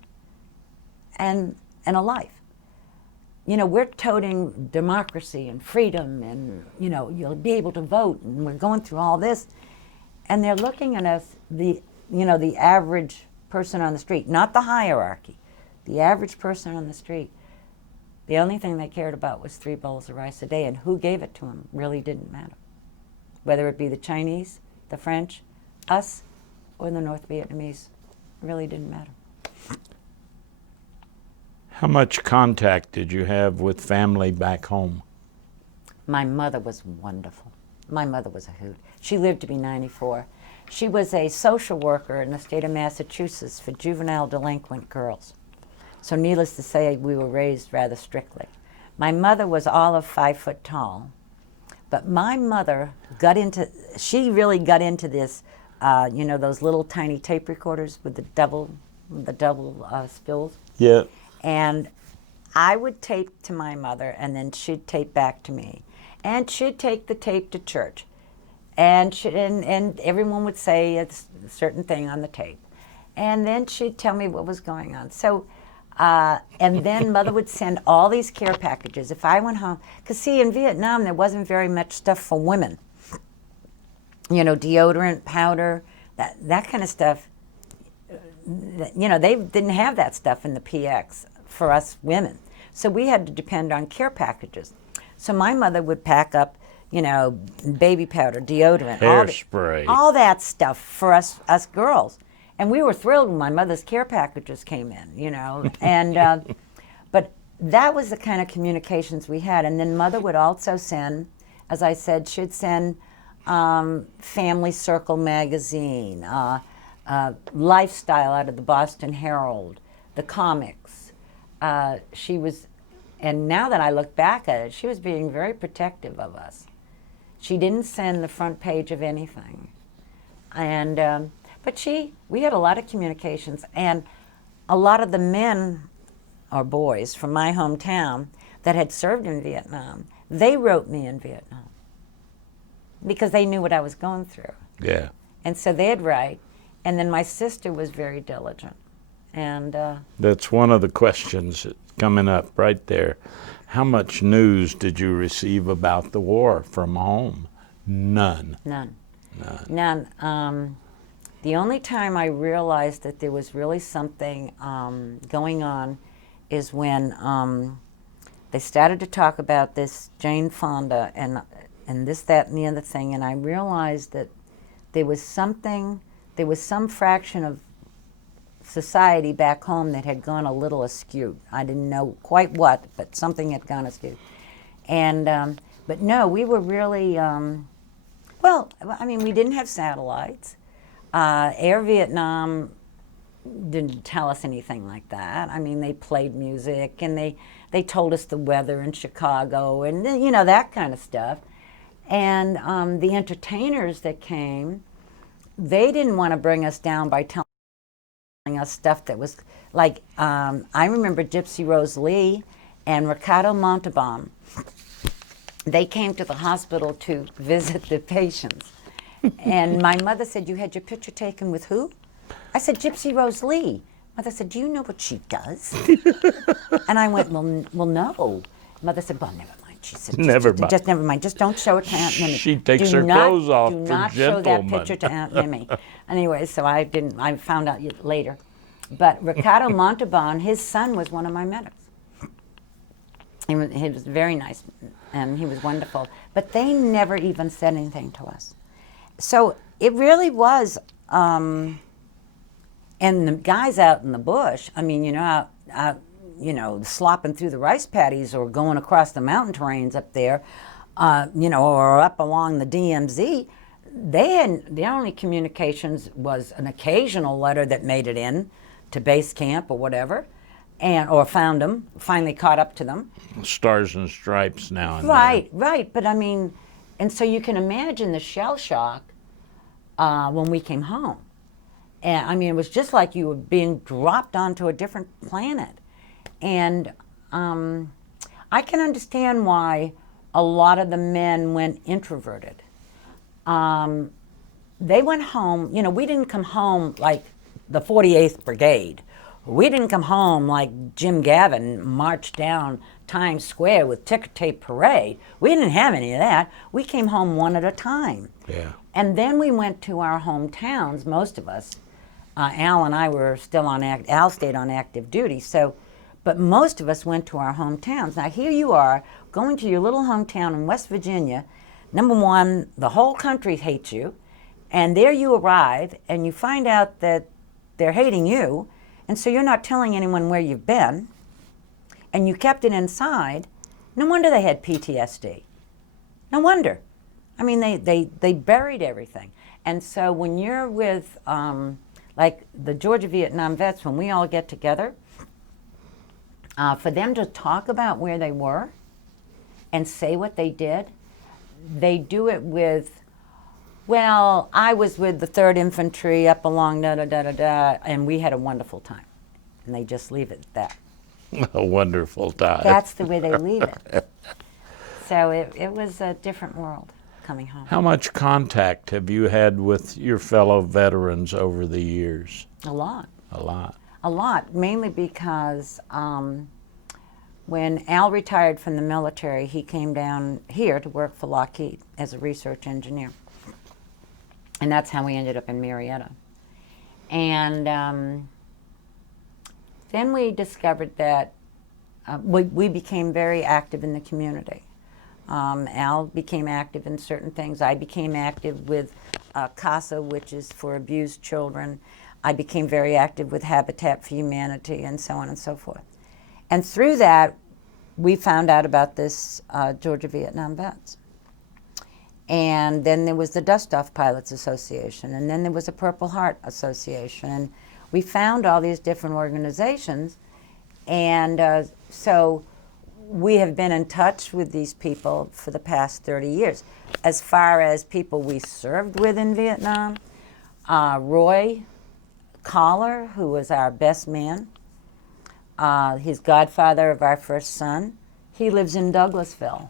and a life. We're toting democracy and freedom and, you'll be able to vote, and we're going through all this. And they're looking at us, the average person on the street, not the hierarchy, the average person on the street. The only thing they cared about was 3 bowls of rice a day, and who gave it to them really didn't matter. Whether it be the Chinese, the French, us, or the North Vietnamese, really didn't matter. How much contact did you have with family back home? My mother was wonderful. My mother was a hoot. She lived to be 94. She was a social worker in the state of Massachusetts for juvenile delinquent girls. So needless to say, we were raised rather strictly. My mother was all of 5 foot tall, but my mother she really got into this, you know, those little tiny tape recorders with the double spools. Yeah. And I would tape to my mother, and then she'd tape back to me. And she'd take the tape to church. And everyone would say a certain thing on the tape. And then she'd tell me what was going on. So, and then Mother would send all these care packages. If I went home, because see, in Vietnam, there wasn't very much stuff for women. You know, deodorant, powder, that kind of stuff. You know, they didn't have that stuff in the PX for us women. So we had to depend on care packages. So my mother would pack up, you know, baby powder, deodorant, Hairspray. all that stuff for us girls. And we were thrilled when my mother's care packages came in, you know. And but that was the kind of communications we had. And then Mother would also send, as I said, she'd send Family Circle magazine, Lifestyle out of the Boston Herald, the comics. She was, and now that I look back at it, she was being very protective of us. She didn't send the front page of anything. And but we had a lot of communications, and a lot of the men or boys from my hometown that had served in Vietnam, they wrote me in Vietnam because they knew what I was going through. Yeah. And so they'd write, and then my sister was very diligent. And That's one of the questions coming up right there. How much news did you receive about the war from home? None. None. The only time I realized that there was really something going on is when they started to talk about this Jane Fonda and this, that, and the other thing, and I realized that there was some fraction of society back home that had gone a little askew. I didn't know quite what, but something had gone askew. And but no, we were really well. I mean, we didn't have satellites. Air Vietnam didn't tell us anything like that. I mean, they played music and they told us the weather in Chicago and you know, that kind of stuff. And the entertainers that came, they didn't want to bring us down by telling us stuff that was like, I remember Gypsy Rose Lee and Ricardo Montalban. They came to the hospital to visit the patients. And my mother said, "You had your picture taken with who?" I said, "Gypsy Rose Lee." Mother said, "Do you know what she does?" And I went, well, no. Mother said, "Well, never mind." She said, Never mind. Just never mind. Just don't show it to Aunt Mimi. She takes her clothes off Do for not show that gentlemen. picture to Aunt Mimi. Anyway, so I didn't. I found out later. But Ricardo Montalban, his son was one of my medics. He was very nice, and he was wonderful. But they never even said anything to us. So it really was, and the guys out in the bush, I mean, you know, out you know, slopping through the rice paddies or going across the mountain terrains up there, you know, or up along the DMZ, their only communications was an occasional letter that made it in to base camp or whatever, or found them, finally caught up to them. Stars and stripes now and Right, right. But I mean, and so you can imagine the shell shock when we came home. And I mean, it was just like you were being dropped onto a different planet. And I can understand why a lot of the men went introverted. They went home, you know, we didn't come home like the 48th Brigade. We didn't come home like Jim Gavin marched down Times Square with ticker tape parade. We didn't have any of that. We came home one at a time. Yeah. And then we went to our hometowns, most of us. Al and I were still on Al stayed on active duty, so, but most of us went to our hometowns. Now here you are, going to your little hometown in West Virginia. Number one, the whole country hates you, and there you arrive, and you find out that they're hating you, and so you're not telling anyone where you've been, and you kept it inside. No wonder they had PTSD. No wonder. I mean, they buried everything. And so when you're with, like the Georgia Vietnam vets, when we all get together, for them to talk about where they were, and say what they did, they do it with, well, I was with the 3rd Infantry up along da-da-da-da-da, and we had a wonderful time. And they just leave it at that. A wonderful time. That's the way they leave it. So it was a different world coming home. How much contact have you had with your fellow veterans over the years? A lot. A lot. A lot, mainly because when Al retired from the military, he came down here to work for Lockheed as a research engineer. And that's how we ended up in Marietta. And then we discovered that we became very active in the community. Al became active in certain things. I became active with CASA, which is for abused children. I became very active with Habitat for Humanity and so on and so forth. And through that, we found out about this Georgia Vietnam Vets. And then there was the Dust Off Pilots Association, and then there was a Purple Heart Association. And we found all these different organizations, and so we have been in touch with these people for the past 30 years. As far as people we served with in Vietnam, Roy Collar, who was our best man, he's godfather of our first son. He lives in Douglasville.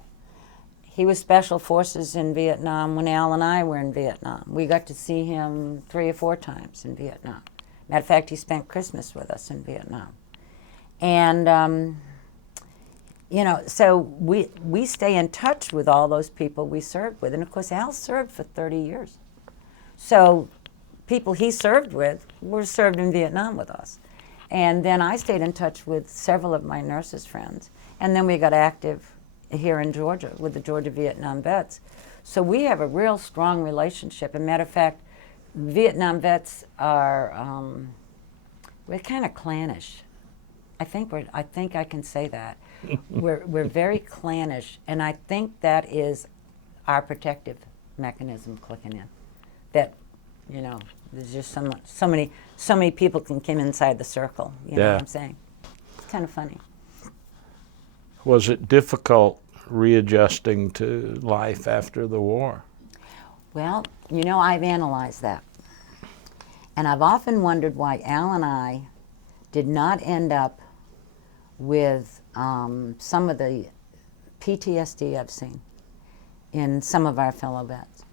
He was Special Forces in Vietnam when Al and I were in Vietnam. We got to see him 3 or 4 times in Vietnam. Matter of fact, he spent Christmas with us in Vietnam. And, you know, so we stay in touch with all those people we served with. And of course, Al served for 30 years. So people he served with were served in Vietnam with us. And then I stayed in touch with several of my nurses' friends. And then we got active here in Georgia with the Georgia Vietnam Vets. So we have a real strong relationship. As a matter of fact, Vietnam vets are, we're kind of clannish. I think I can say that. We're very clannish, and I think that is our protective mechanism clicking in. That, you know, there's just so many people can come inside the circle. You know what I'm saying? It's kind of funny. Was it difficult readjusting to life after the war? Well, you know, I've analyzed that. And I've often wondered why Al and I did not end up with some of the PTSD I've seen in some of our fellow vets.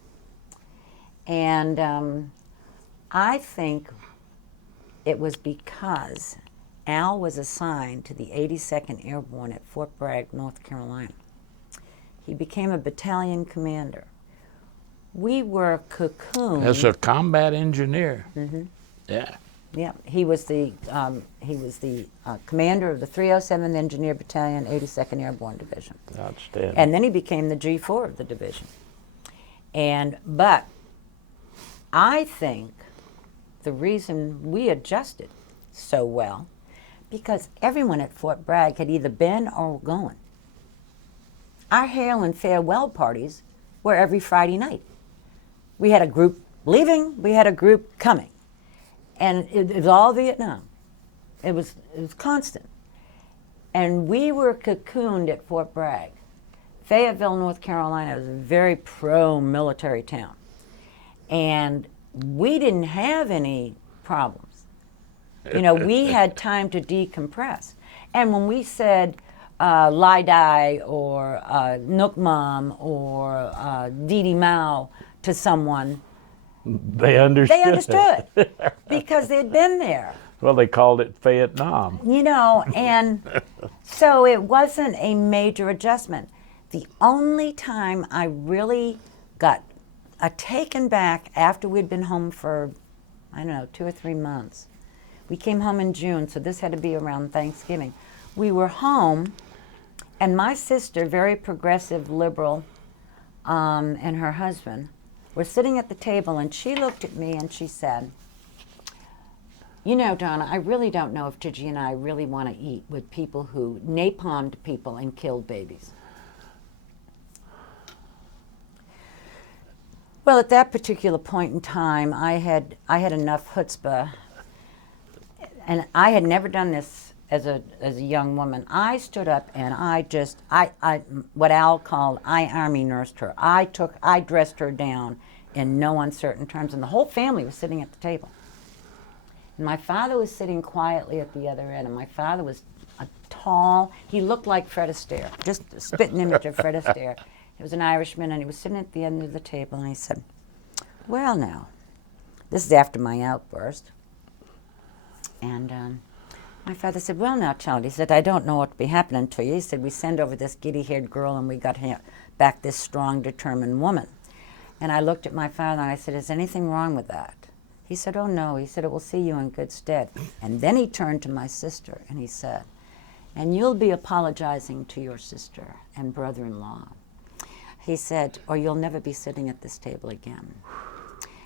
And I think it was because Al was assigned to the 82nd Airborne at Fort Bragg, North Carolina. He became a battalion commander. We were cocooned. As a combat engineer. Mm-hmm. Yeah. Yeah, he was the commander of the 307th Engineer Battalion, 82nd Airborne Division. Outstanding. And then he became the G4 of the division. But I think the reason we adjusted so well, because everyone at Fort Bragg had either been or were going. Our hail and farewell parties were every Friday night. We had a group leaving, we had a group coming. And it was all Vietnam. It was constant. And we were cocooned at Fort Bragg. Fayetteville, North Carolina was a very pro-military town. And we didn't have any problems. You know, we had time to decompress. And when we said Lai Dai or Nuk Mam or Didi Mao to someone, they understood. They understood because they'd been there. Well, they called it Vietnam. You know, and so it wasn't a major adjustment. The only time I really got taken back after we'd been home for, I don't know, 2 or 3 months. We came home in June, so this had to be around Thanksgiving. We were home, and my sister, very progressive, liberal, and her husband, were sitting at the table, and she looked at me and she said, you know, Donna, I really don't know if Gigi and I really want to eat with people who napalmed people and killed babies. Well, at that particular point in time, I had enough chutzpah, and I had never done this as a young woman, I stood up and I what Al called, I army nursed her. I dressed her down in no uncertain terms, and the whole family was sitting at the table. And my father was sitting quietly at the other end, and my father was a tall, he looked like Fred Astaire, just a spitting image of Fred Astaire. He was an Irishman, and he was sitting at the end of the table, and he said, well now, this is after my outburst. And my father said, well now, child, he said, I don't know what will be happening to you. He said, we send over this giddy-haired girl, and we got back this strong, determined woman. And I looked at my father, and I said, is anything wrong with that? He said, oh no. He said, it will see you in good stead. And then he turned to my sister, and he said, and you'll be apologizing to your sister and brother-in-law. He said, or you'll never be sitting at this table again.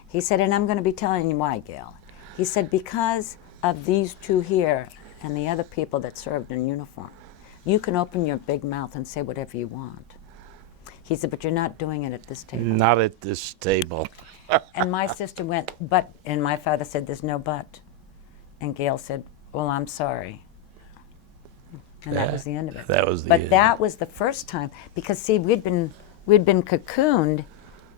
He said, and I'm going to be telling you why, Gail. He said, because of these two here and the other people that served in uniform, you can open your big mouth and say whatever you want. He said, but you're not doing it at this table. Not at this table. And my sister went, but, and my father said, there's no but. And Gail said, well, I'm sorry. And that was the end of it. That was the But end. that was the first time, because see, we'd been cocooned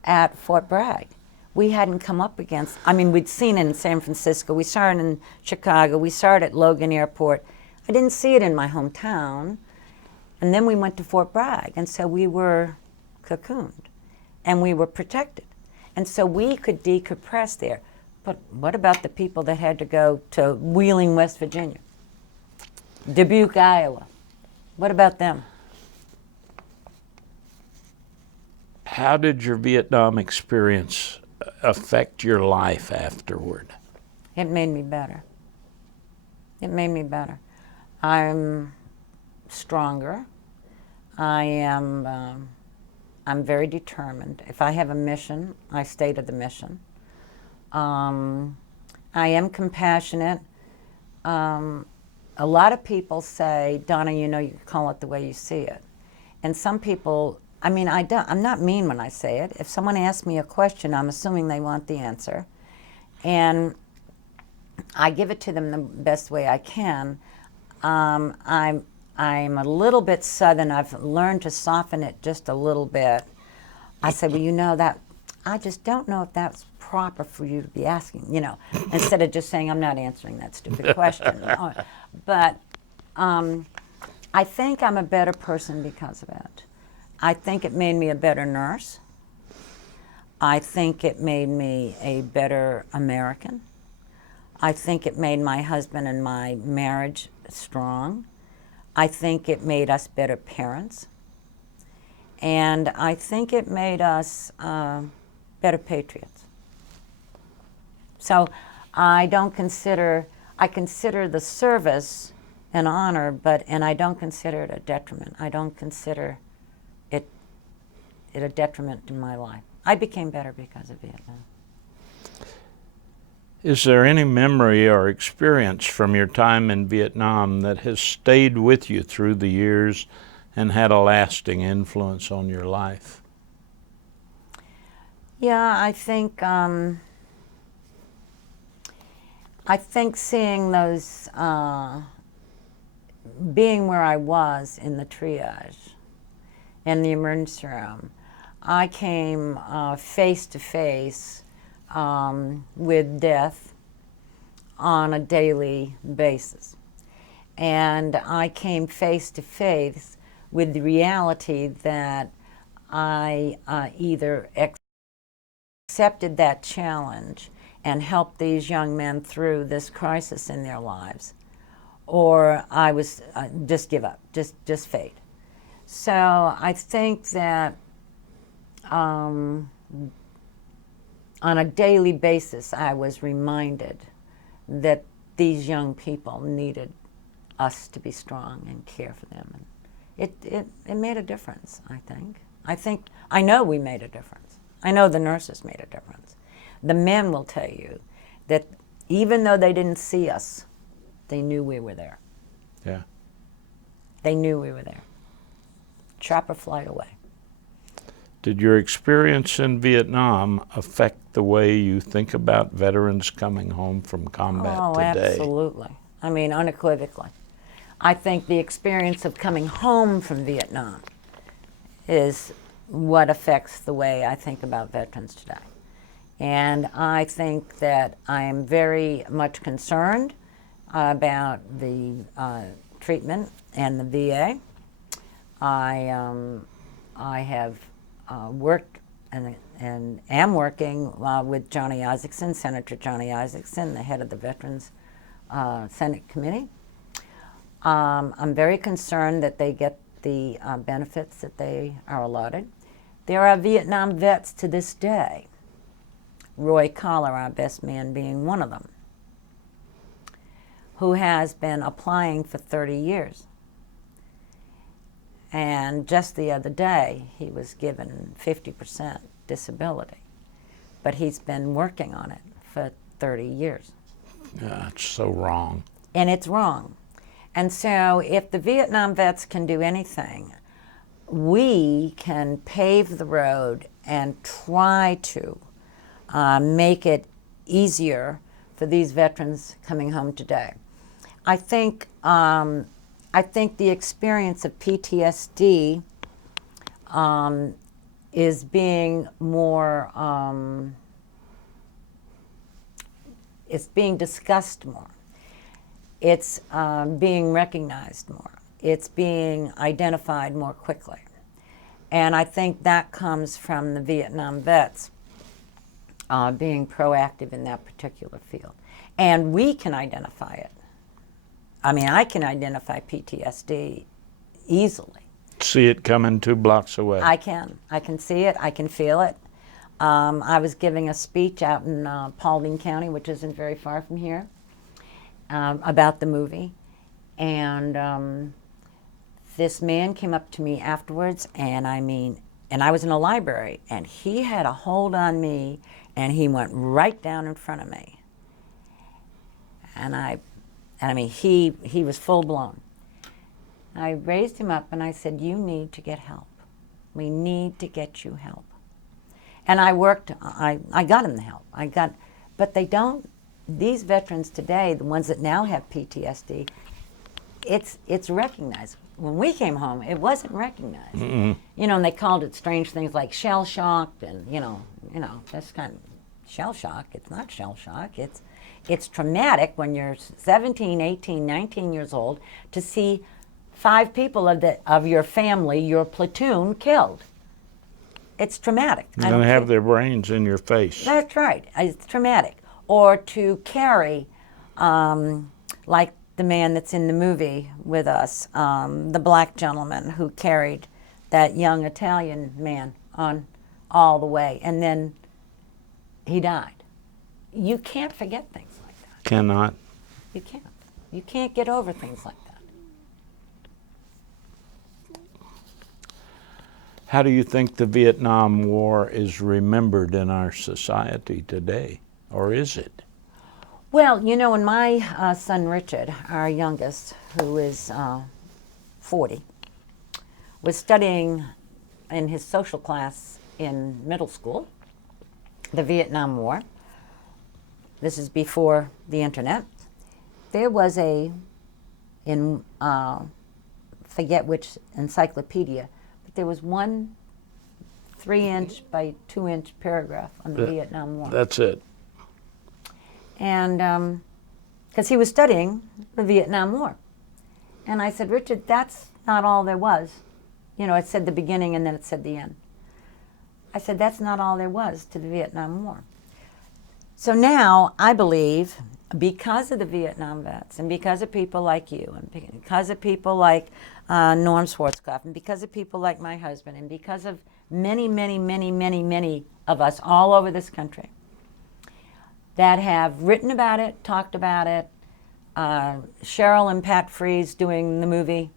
at Fort Bragg. We hadn't come up against, I mean, we'd seen it in San Francisco, we saw it in Chicago, we saw it at Logan Airport. I didn't see it in my hometown. And then we went to Fort Bragg, and so we were cocooned, and we were protected. And so we could decompress there. But what about the people that had to go to Wheeling, West Virginia? Dubuque, Iowa. What about them? How did your Vietnam experience affect your life afterward? It made me better. It made me better. I'm stronger. I'm very determined. If I have a mission, I stay to the mission. I am compassionate. A lot of people say, Donna, you know, you call it the way you see it. And some people, I mean, I'm not mean when I say it. If someone asks me a question, I'm assuming they want the answer. And I give it to them the best way I can. I'm a little bit Southern. I've learned to soften it just a little bit. I say, well, you know, that I just don't know if that's proper for you to be asking, you know, instead of just saying, I'm not answering that stupid question. But I think I'm a better person because of it. I think it made me a better nurse. I think it made me a better American. I think it made my husband and my marriage strong. I think it made us better parents. And I think it made us better patriots. So I consider the service an honor, and I don't consider it a detriment. I don't consider it a detriment in my life. I became better because of Vietnam. Is there any memory or experience from your time in Vietnam that has stayed with you through the years and had a lasting influence on your life? Yeah, I think seeing those, being where I was in the triage, in the emergency room, I came face to face with death on a daily basis. And I came face to face with the reality that I either accepted that challenge and helped these young men through this crisis in their lives, or I was just give up, just fade. So I think that on a daily basis, I was reminded that these young people needed us to be strong and care for them. And it made a difference, I think. I know we made a difference. I know the nurses made a difference. The men will tell you that even though they didn't see us, they knew we were there. Yeah. They knew we were there. Chopper flight away. Did your experience in Vietnam affect the way you think about veterans coming home from combat today? Oh, absolutely. I mean, unequivocally. I think the experience of coming home from Vietnam is what affects the way I think about veterans today. And I think that I am very much concerned about the treatment and the VA. I have worked and am working with Johnny Isakson, Senator Johnny Isakson, the head of the Veterans Senate Committee. I'm very concerned that they get the benefits that they are allotted. There are Vietnam vets to this day, Roy Collar, our best man, being one of them, who has been applying for 30 years. And just the other day, he was given 50% disability. But he's been working on it for 30 years. Yeah, it's so wrong. And it's wrong. And so if the Vietnam vets can do anything, we can pave the road and try to make it easier for these veterans coming home today. I think the experience of PTSD is being more, it's being discussed more. It's being recognized more. It's being identified more quickly. And I think that comes from the Vietnam vets being proactive in that particular field. And we can identify it. I mean, I can identify PTSD easily. See it coming 2 blocks away. I can. I can see it. I can feel it. I was giving a speech out in Paulding County, which isn't very far from here, about the movie. And this man came up to me afterwards, and I was in a library, and he had a hold on me, and he went right down in front of me. And he was full blown. I raised him up and I said, "You need to get help. We need to get you help." And I got him the help. But they don't, these veterans today, the ones that now have PTSD, it's recognized. When we came home, it wasn't recognized. Mm-mm. You know, and they called it strange things like shell shocked and, you know, that's kind of shell shock. It's not shell shock. It's traumatic when you're 17, 18, 19 years old to see 5 people of your family, your platoon, killed. It's traumatic. You're going to have their brains in your face. That's right. It's traumatic. Or to carry, like the man that's in the movie with us, the black gentleman who carried that young Italian man on all the way, and then he died. You can't forget things like that. Cannot. You can't. You can't get over things like that. How do you think the Vietnam War is remembered in our society today? Or is it? Well, you know, when my son Richard, our youngest, who is 40, was studying in his social class in middle school, the Vietnam War, this is before the internet, there was forget which encyclopedia, but there was one 3-inch by 2-inch paragraph on the Vietnam War. That's it. And because he was studying the Vietnam War. And I said, "Richard, that's not all there was." You know, it said the beginning and then it said the end. I said, "That's not all there was to the Vietnam War." So now I believe, because of the Vietnam vets and because of people like you and because of people like Norm Schwarzkopf and because of people like my husband and because of many, many, many, many, many of us all over this country that have written about it, talked about it, Cheryl and Pat Freese doing the movie,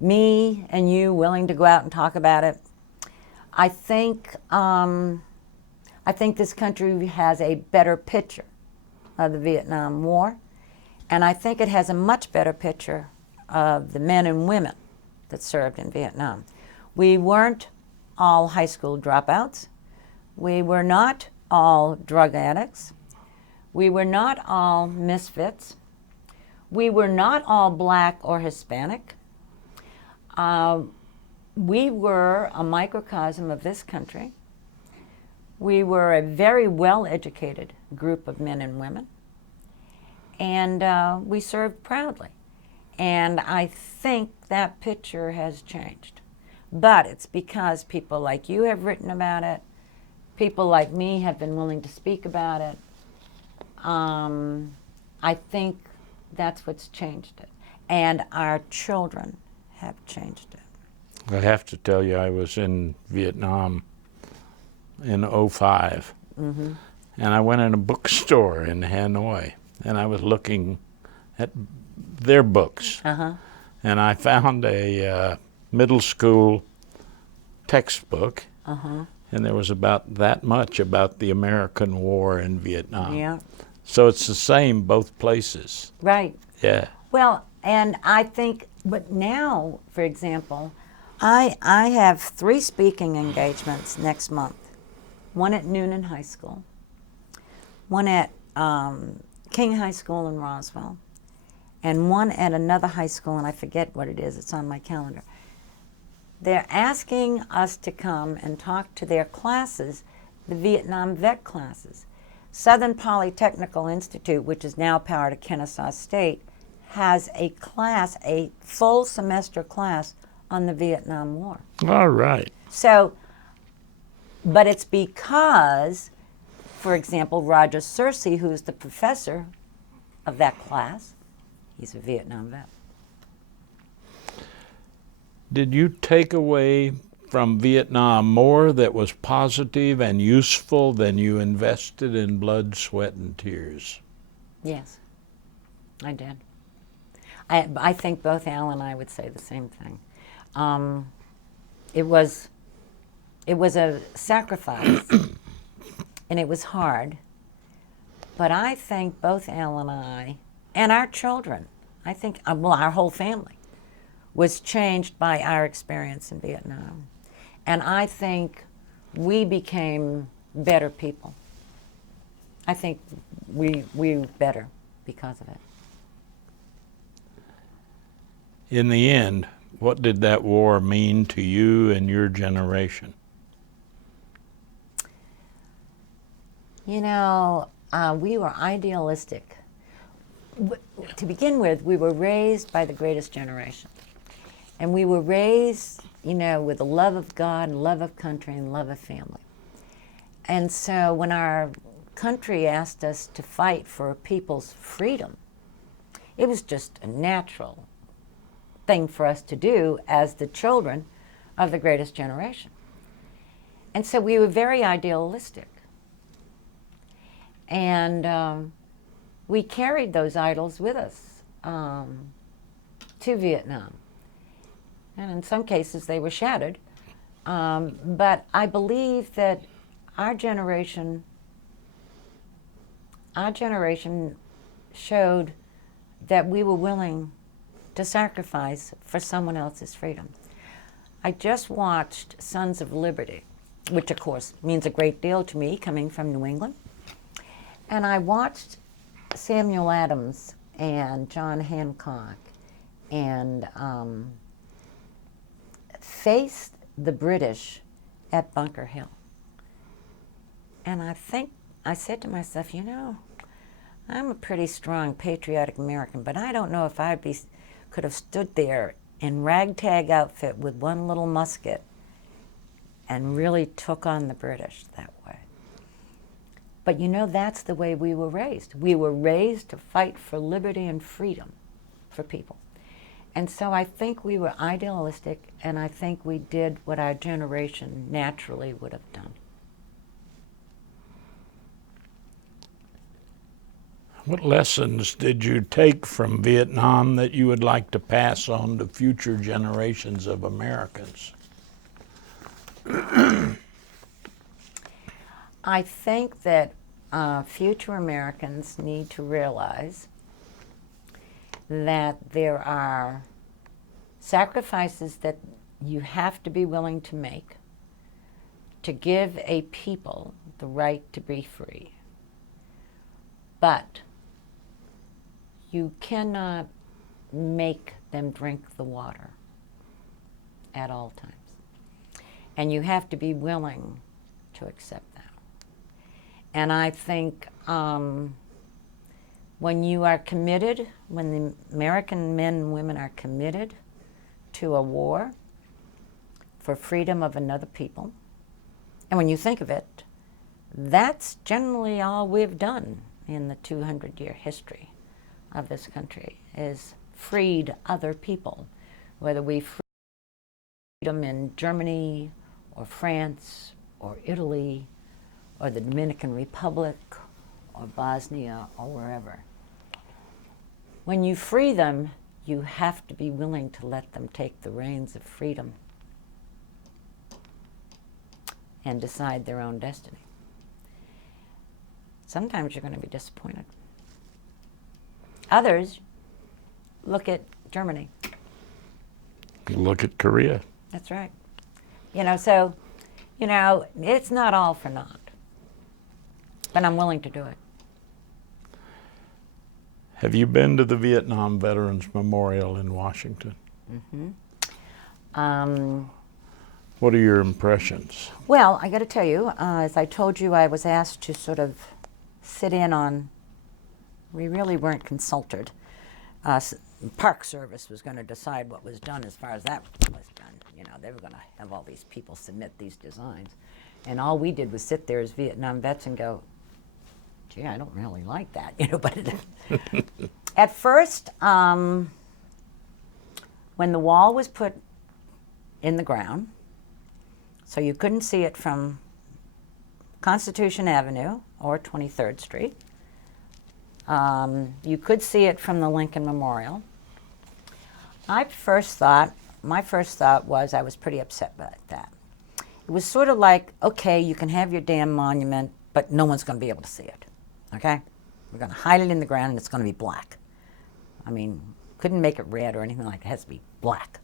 me and you willing to go out and talk about it. I think this country has a better picture of the Vietnam War, and I think it has a much better picture of the men and women that served in Vietnam. We weren't all high school dropouts. We were not all drug addicts. We were not all misfits. We were not all black or Hispanic. We were a microcosm of this country. We were a very well-educated group of men and women, and we served proudly. And I think that picture has changed. But it's because people like you have written about it, people like me have been willing to speak about it. I think that's what's changed it. And our children have changed it. I have to tell you, I was in Vietnam in '05, and I went in a bookstore in Hanoi, and I was looking at their books, and I found a middle school textbook, and there was about that much about the American war in Vietnam. Yeah. So it's the same both places. Right. Yeah. Well, and I think, but now, for example, I have 3 speaking engagements next month. One at Noonan High School, one at King High School in Roswell, and one at another high school, and I forget what it is. It's on my calendar. They're asking us to come and talk to their classes, the Vietnam vet classes. Southern Polytechnical Institute, which is now part of Kennesaw State, has a class, a full semester class on the Vietnam War. All right. So, but it's because, for example, Roger Searcy, who's the professor of that class, he's a Vietnam vet. Did you take away from Vietnam more that was positive and useful than you invested in blood, sweat, and tears? Yes, I did. I think both Al and I would say the same thing. It was a sacrifice, and it was hard. But I think both Al and I, and our children, I think, well, our whole family, was changed by our experience in Vietnam. And I think we became better people. I think we were better because of it. In the end, what did that war mean to you and your generation? You know, we were idealistic. To begin with, we were raised by the greatest generation. And we were raised, you know, with a love of God, and love of country, and love of family. And so when our country asked us to fight for people's freedom, it was just a natural thing for us to do as the children of the greatest generation. And so we were very idealistic. And we carried those idols with us to Vietnam. And in some cases they were shattered. But I believe that our generation showed that we were willing to sacrifice for someone else's freedom. I just watched Sons of Liberty, which of course means a great deal to me coming from New England. And I watched Samuel Adams and John Hancock and face the British at Bunker Hill. And I said to myself, you know, I'm a pretty strong patriotic American, but I don't know if could have stood there in ragtag outfit with one little musket and really took on the British that way. But you know, that's the way we were raised. We were raised to fight for liberty and freedom for people. And so I think we were idealistic, and I think we did what our generation naturally would have done. What lessons did you take from Vietnam that you would like to pass on to future generations of Americans? I think that future Americans need to realize that there are sacrifices that you have to be willing to make to give a people the right to be free. But you cannot make them drink the water at all times. And you have to be willing to accept that. And I think when you are committed, when the American men and women are committed to a war for freedom of another people, and when you think of it, that's generally all we've done in the 200-year history of this country, is freed other people, whether we freed them in Germany or France or Italy or the Dominican Republic or Bosnia or wherever. When you free them, you have to be willing to let them take the reins of freedom and decide their own destiny. Sometimes you're going to be disappointed. Others, look at Germany. Look at Korea. That's right. You know, so, you know, it's not all for naught. But I'm willing to do it. Have you been to the Vietnam Veterans Memorial in Washington? Mm-hmm. What are your impressions? Well, I got to tell you, as I told you, I was asked to sort of sit in on, we really weren't consulted. Park Service was going to decide what was done as far as that was done. You know, they were going to have all these people submit these designs. And all we did was sit there as Vietnam vets and go, gee, I don't really like that, you know, but at first, when the wall was put in the ground, so you couldn't see it from Constitution Avenue or 23rd Street. You could see it from the Lincoln Memorial. My first thought was I was pretty upset about that. It was sort of like, okay, you can have your damn monument, but no one's going to be able to see it, okay? We're going to hide it in the ground and it's going to be black. I mean, couldn't make it red or anything like that. It has to be black.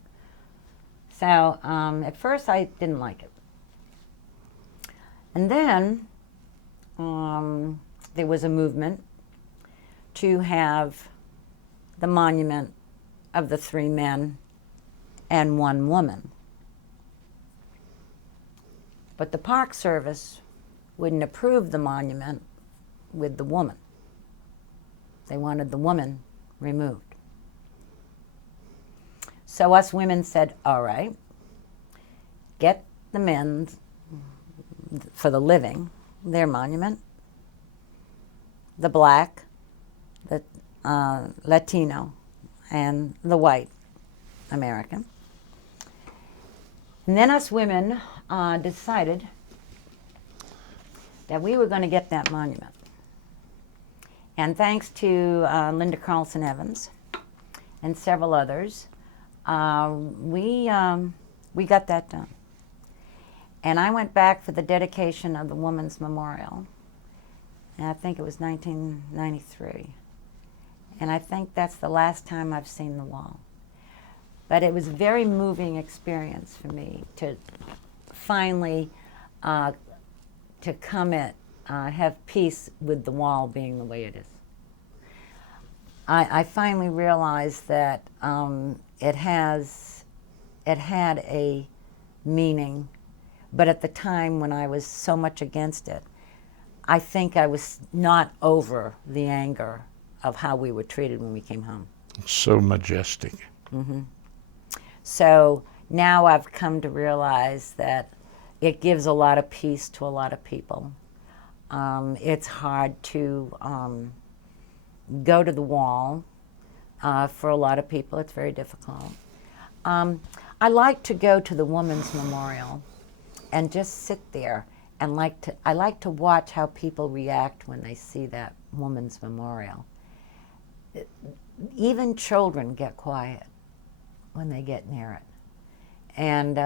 So at first I didn't like it. And then there was a movement to have the monument of the 3 men and 1 woman. But the Park Service wouldn't approve the monument with the woman. They wanted the woman removed. So us women said, all right, get the men for the living, their monument, the black, the Latino, and the white American. And then us women decided that we were going to get that monument. And thanks to Linda Carlson Evans and several others, we got that done. And I went back for the dedication of the Women's Memorial, and I think it was 1993. And I think that's the last time I've seen the wall. But it was a very moving experience for me to finally to come at, have peace with the wall being the way it is. I finally realized that it had a meaning, but at the time when I was so much against it, I think I was not over the anger of how we were treated when we came home. So majestic. Mm-hmm. So now I've come to realize that it gives a lot of peace to a lot of people. It's hard to go to the wall. For a lot of people, it's very difficult. I like to go to the Women's Memorial and just sit there and I like to watch how people react when they see that Women's Memorial. Even children get quiet when they get near it. And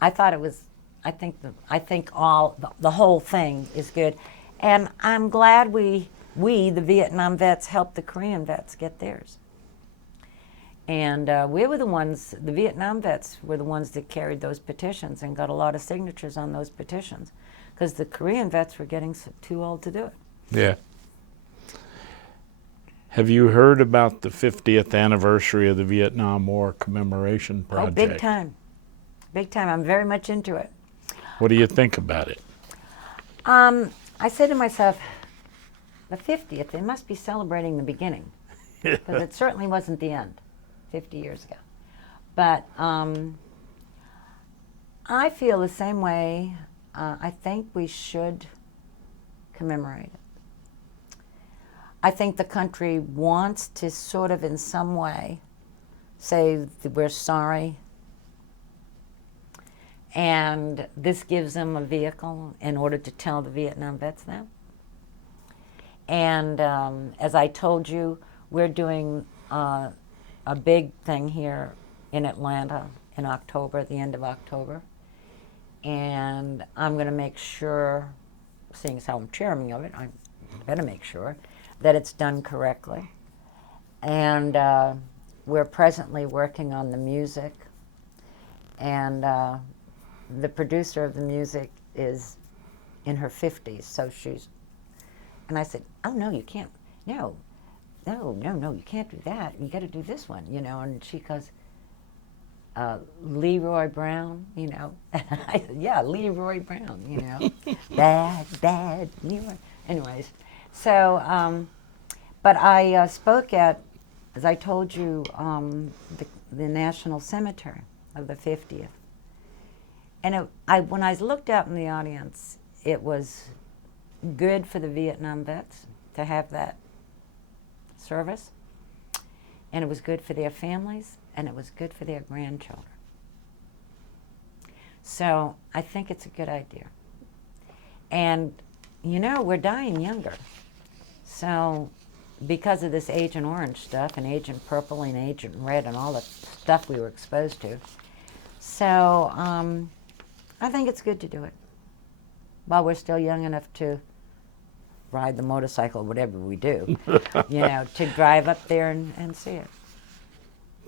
I thought it was, I think the whole thing is good. And I'm glad we, the Vietnam vets, helped the Korean vets get theirs. And we were the ones, the Vietnam vets were the ones that carried those petitions and got a lot of signatures on those petitions, because the Korean vets were getting too old to do it. Yeah. Have you heard about the 50th anniversary of the Vietnam War Commemoration Project? Oh, big time. Big time. I'm very much into it. What do you think about it? I say to myself, the 50th, they must be celebrating the beginning. Because it certainly wasn't the end 50 years ago. But I feel the same way. I think we should commemorate it. I think the country wants to sort of in some way say that we're sorry. And this gives them a vehicle in order to tell the Vietnam vets that. And as I told you, we're doing a big thing here in Atlanta in October, at the end of October. And I'm going to make sure, seeing as how I'm chairman of it, I better make sure that it's done correctly. And we're presently working on the music. And the producer of the music is in her 50s, so she's, and I said, oh no, you can't, no, you can't do that. You got to do this one, you know. And she goes, Leroy Brown, you know. I said, yeah, Leroy Brown, you know. bad, Leroy. Anyways, so, but I spoke at, as I told you, the National Cemetery of the 50th. And when I looked out in the audience, it was good for the Vietnam vets to have that service. And it was good for their families, and it was good for their grandchildren. So I think it's a good idea. And, you know, we're dying younger. So because of this Agent Orange stuff and Agent Purple and Agent Red and all the stuff we were exposed to. So I think it's good to do it while we're still young enough to ride the motorcycle, whatever we do, you know, to drive up there and see it.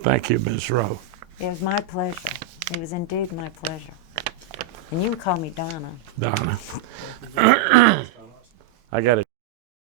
Thank you, Ms. Rowe. It was my pleasure. It was indeed my pleasure. And you can call me Donna. Donna. I got it.